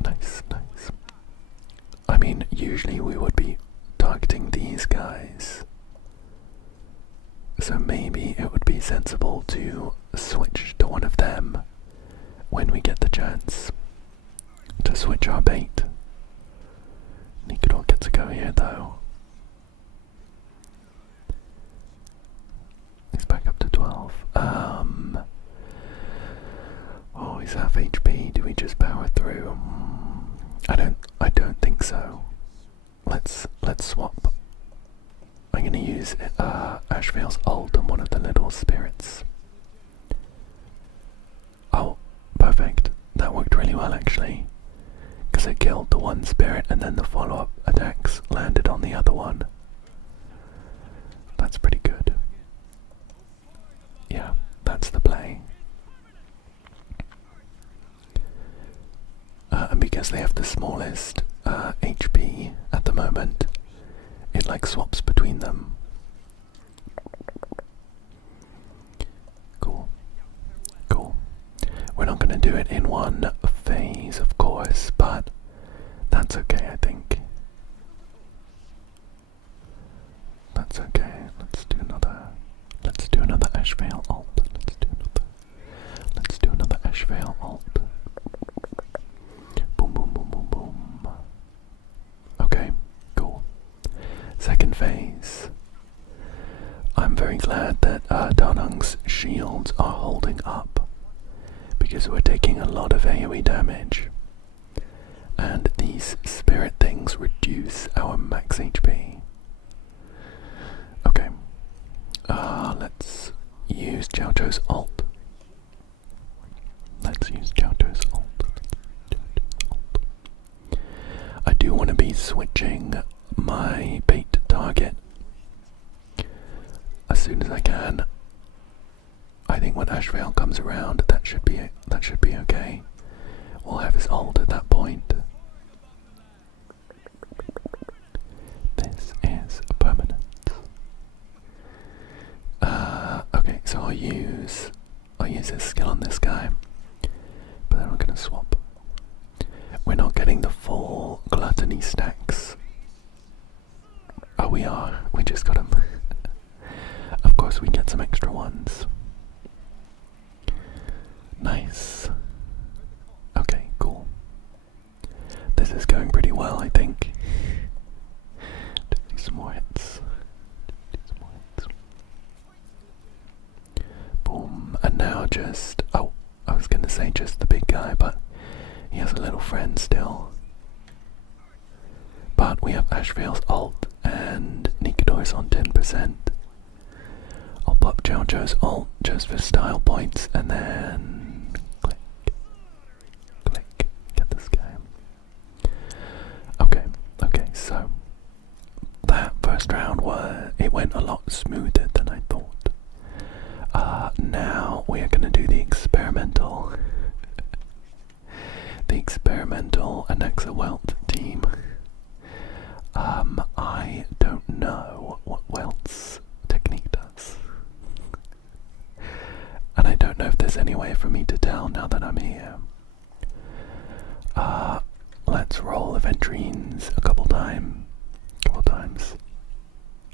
Nice, nice. I mean, usually we would be targeting these guys, so maybe it would be sensible to switch to one of them when we get the chance to switch our bait. Nikador gets a go here though. He's back up to 12. Oh, he's half HP. Do we just power through? I don't think so. Let's swap. I'm gonna use Ashveil's ult on one of the little spirits. Oh, perfect. That worked really well actually, because it killed the one spirit and then the follow-up attacks landed on the other one. That's pretty good. Yeah, that's the play. And because they have the smallest HP at the moment, it like swaps between them. Cool. Cool. We're not going to do it in one phase, of course, but that's okay, I think. That's okay. Let's do another Ashvale ult. Let's do another Ashvale ult. Boom, boom, boom, boom, boom. Okay, cool. Second phase. I'm very glad that Danung's shields are holding up, because we're taking a lot of AoE damage, and these spirit things reduce our max HP. Okay, let's use Jiaocho's ult. I do want to be switching my bait target as soon as I can. I think when Ashvale comes around, that should be okay. We'll have his ult at that point. This is permanent. Okay, so I'll use his skill on this guy, but then we're gonna swap. We're not getting the full gluttony stacks. Oh, we are. We just got them. Of course, we get some extra ones. Nice. Okay, cool. This is going pretty well, I think. Just do some more hits. Boom. And now just... Oh, I was gonna say just the big guy, but he has a little friend still. But we have Ashveil's ult and Nikador's on 10%. I'll pop Jiaocho's ult just for style points and then click, click, get this guy. Okay, so that first round it went a lot smoother than I thought. Now we are going to do the experimental Anaxa Welt team. I don't know what Welt's technique does, and I don't know if there's there's any way for me to tell now that I'm here. Let's roll Aventurines a couple times.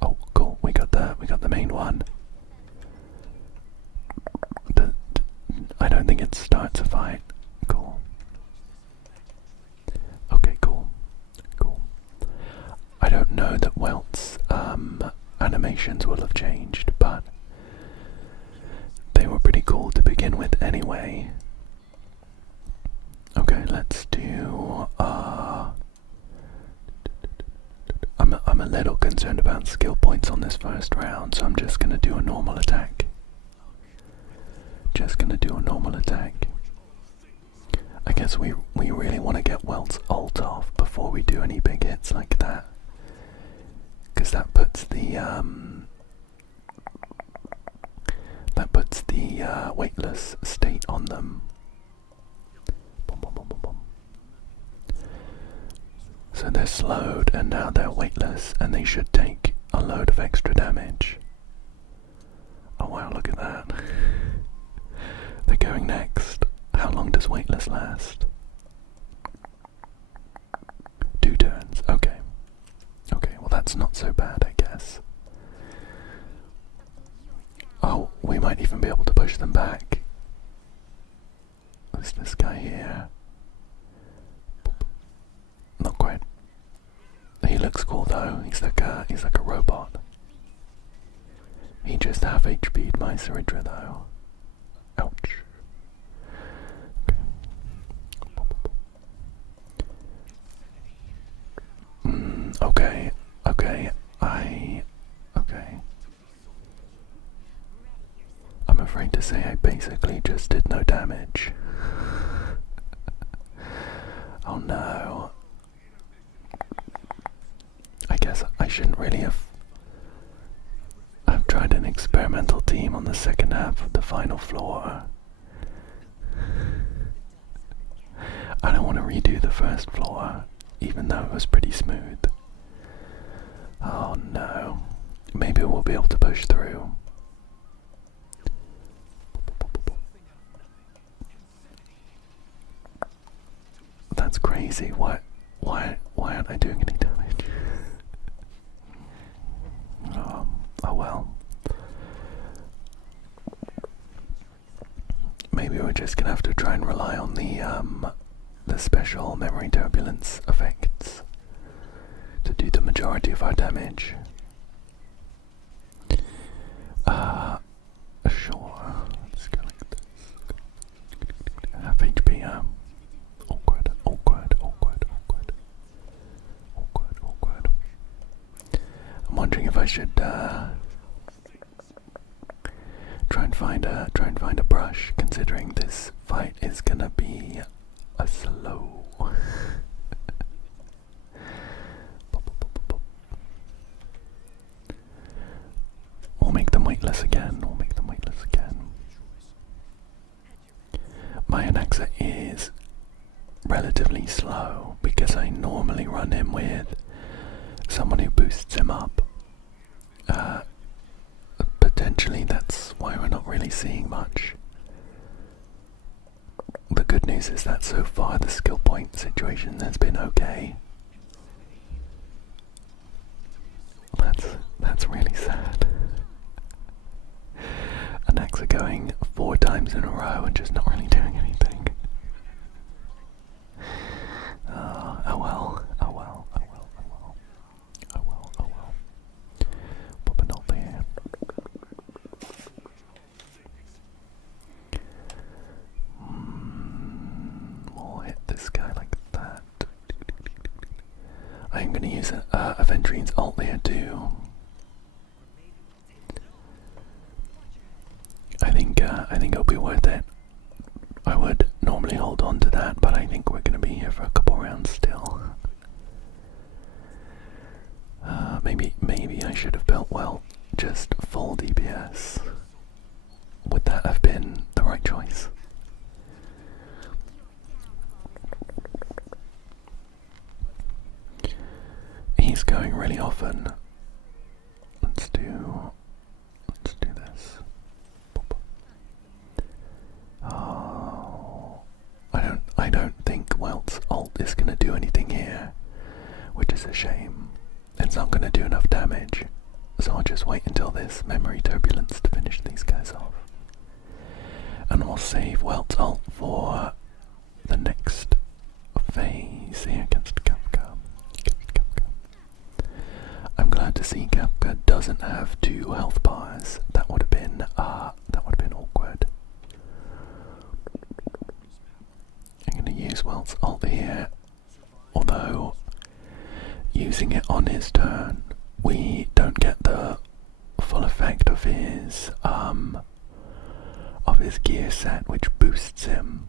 Oh, cool. We got the main one. I don't think it starts a fight. Cool. Okay, cool. I don't know that Welt's animations will have changed, but they were pretty cool to begin with anyway. Okay, let's do I'm a little concerned about skill points on this first round, so I'm just gonna do a normal attack. I guess we really want to get Welt's ult off before we do any big hits like that, because that puts the weightless state on them. So they're slowed and now they're weightless, and they should take a load of extra damage. Oh wow, look at that. They're going next. How long does weightless last? 2 turns. Okay, well that's not so bad, I guess. Oh, we might even be able to push them back. There's this guy here. Not quite. He looks cool though. He's like a robot. He just half HP'd my Ceridra though. Ouch. Okay. I'm afraid to say I basically just did no damage. Oh no. I guess I shouldn't really have. I've tried an experimental team on the second half of the final floor. I don't want to redo the first floor, even though it was pretty smooth. Oh no. Maybe we'll be able to push through. That's crazy. Why aren't I doing any damage? Oh well. Maybe we're just gonna have to try and rely on the special memory turbulence effects to do the majority of our damage. Sure. Let's go like this. Half HP, awkward. I'm wondering if I should try and find a brush, considering this fight is gonna be a slow. We'll make them weightless again. My Anaxa is relatively slow because I normally run him with someone who boosts him up. Potentially that's why we're not really seeing much. The good news is that so far the skill point situation has been okay. That's really sad. Anaxa going 4 times in a row and just not really doing anything. Oh well. Pop an ult here. We'll hit this guy like that. I'm gonna use Aventurine's ult here too. I think it'll be worth it. I would normally hold on to that, but I think we're going to be here for a couple rounds still. Maybe I should have built just full DPS. Would that have been the right choice? He's going really often. Let's do this. is going to do anything here, which is a shame. It's not going to do enough damage, so I'll just wait until this memory turbulence to finish these guys off. And we'll save Welt's ult for the next phase here against Kafka. I'm glad to see Kafka doesn't have 2 health bars. That would have been awkward. I'm going to use Welt's ult here, although using it on his turn, we don't get the full effect of his gear set, which boosts him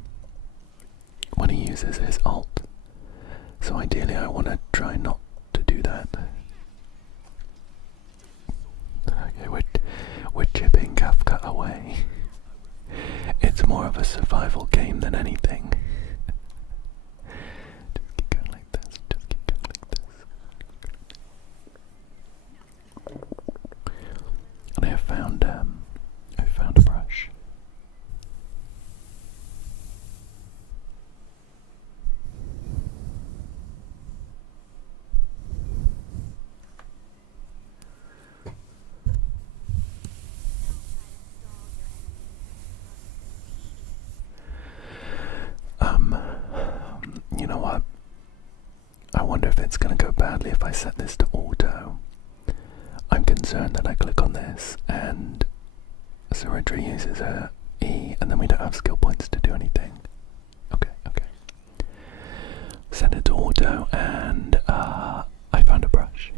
when he uses his ult. So ideally I want to try not to do that. Okay, we're chipping Kafka away. It's more of a survival game than anything. Just keep going like this, just keep going like this. And I found a brush. You know what? I wonder if it's going to go badly if I set this to auto. I'm concerned that I click on this and Saridra uses her E and then we don't have skill points to do anything. Okay. Set it to auto and I found a brush.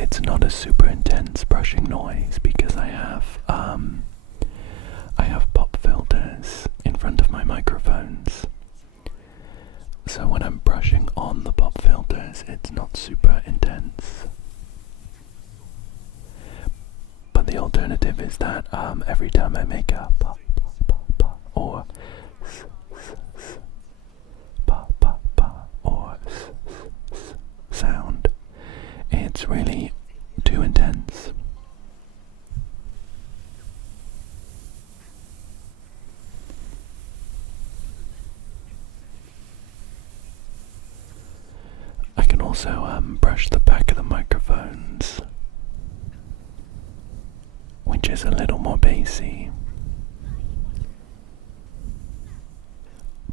It's not a super intense brushing noise because I have pop filters in front of my microphones. So when I'm brushing on the pop filters, it's not super intense. But the alternative is that every time I make a pop or or sound, it's really too intense. I can also brush the back of the microphones, which is a little more bassy,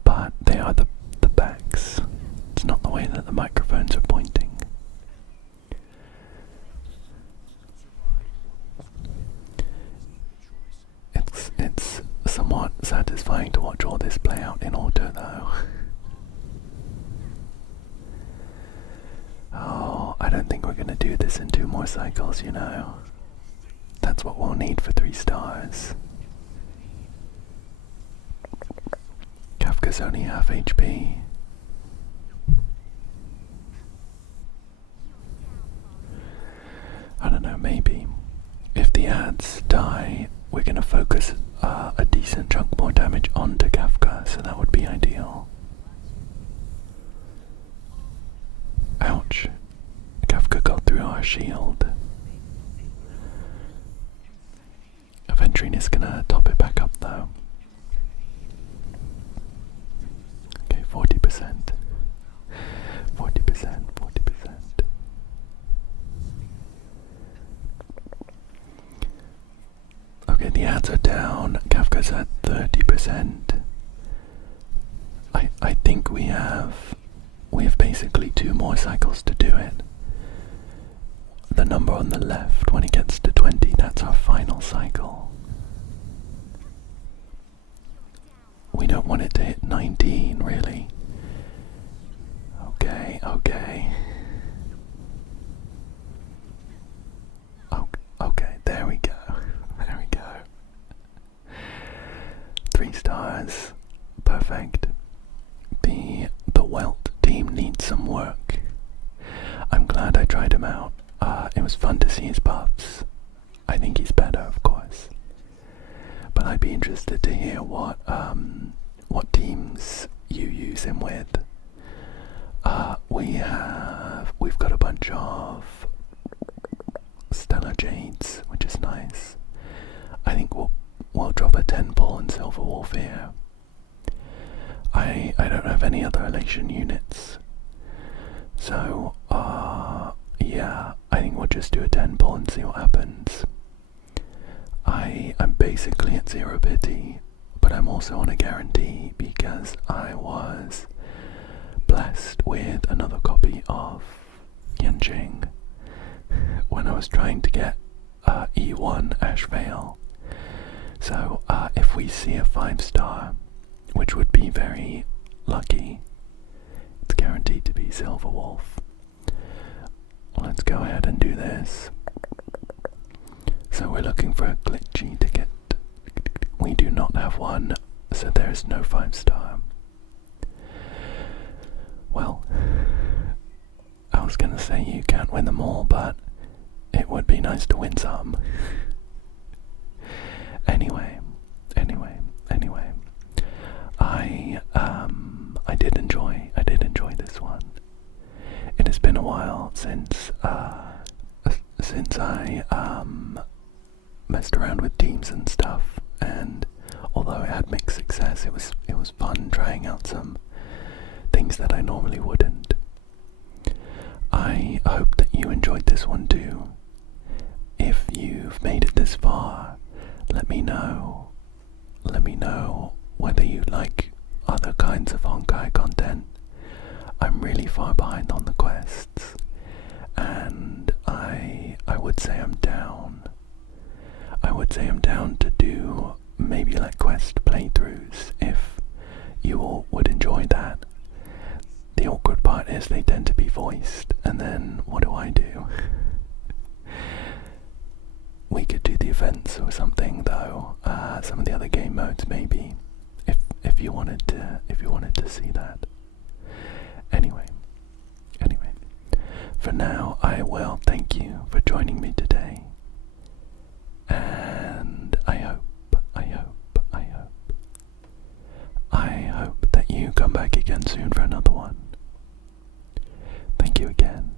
but they are the backs. It's not the way that the microphones are pointing. It's somewhat satisfying to watch all this play out in auto though. Oh, I don't think we're gonna do this in 2 more cycles, you know. That's what we'll need for 3 stars. Kafka's only half HP. I don't know, maybe. If the ads die, we're gonna focus a decent chunk more damage onto Kafka, so that would be ideal. Ouch. Kafka got through our shield. Aventurine is gonna top it back up though. Okay, 40%. 40%. Okay, the ads are down. Kafka's at 30%. I think we have basically 2 more cycles to do it. The number on the left, when it gets to 20, that's our final cycle. We don't want it to hit 19, really. Okay. Okay, there we go. 3 stars. Perfect. The Welt team needs some work. I'm glad I tried him out. It was fun to see his buffs. I think he's better, of course. But I'd be interested to hear what teams you use him with. We've got a bunch of Stellar Jades, which is nice. I think we'll drop a 10 pull and Silver Wolf here. I don't have any other elation units, so yeah, I think we'll just do a 10 pull and see what happens. I'm basically at 0 pity, but I'm also on a guarantee because I was blessed with another copy of Yanqing when I was trying to get E1 Ashveil. So if we see a 5-star, which would be very lucky, it's guaranteed to be Silver Wolf. Let's go ahead and do this. So we're looking for a glitchy ticket. We do not have one, so there is no 5-star. Well, I was gonna say you can't win them all, but it would be nice to win some. Anyway, I did enjoy this one. It has been a while since I messed around with teams and stuff, and although it had mixed success, it was fun trying out some things that I normally wouldn't. I hope that you enjoyed this one too. If you've made it this far, let me know. Let me know whether you like other kinds of Honkai content. I'm really far behind on the quests, and I would say I'm down. I would say I'm down to do maybe like quest playthroughs if you all would enjoy that. The awkward part is they tend to be voiced, and then what do I do? We could do the events or something though, some of the other game modes maybe, if you wanted to see that. Anyway, for now I will thank you for joining me today, and I hope that you come back again soon for another one. Thank you again.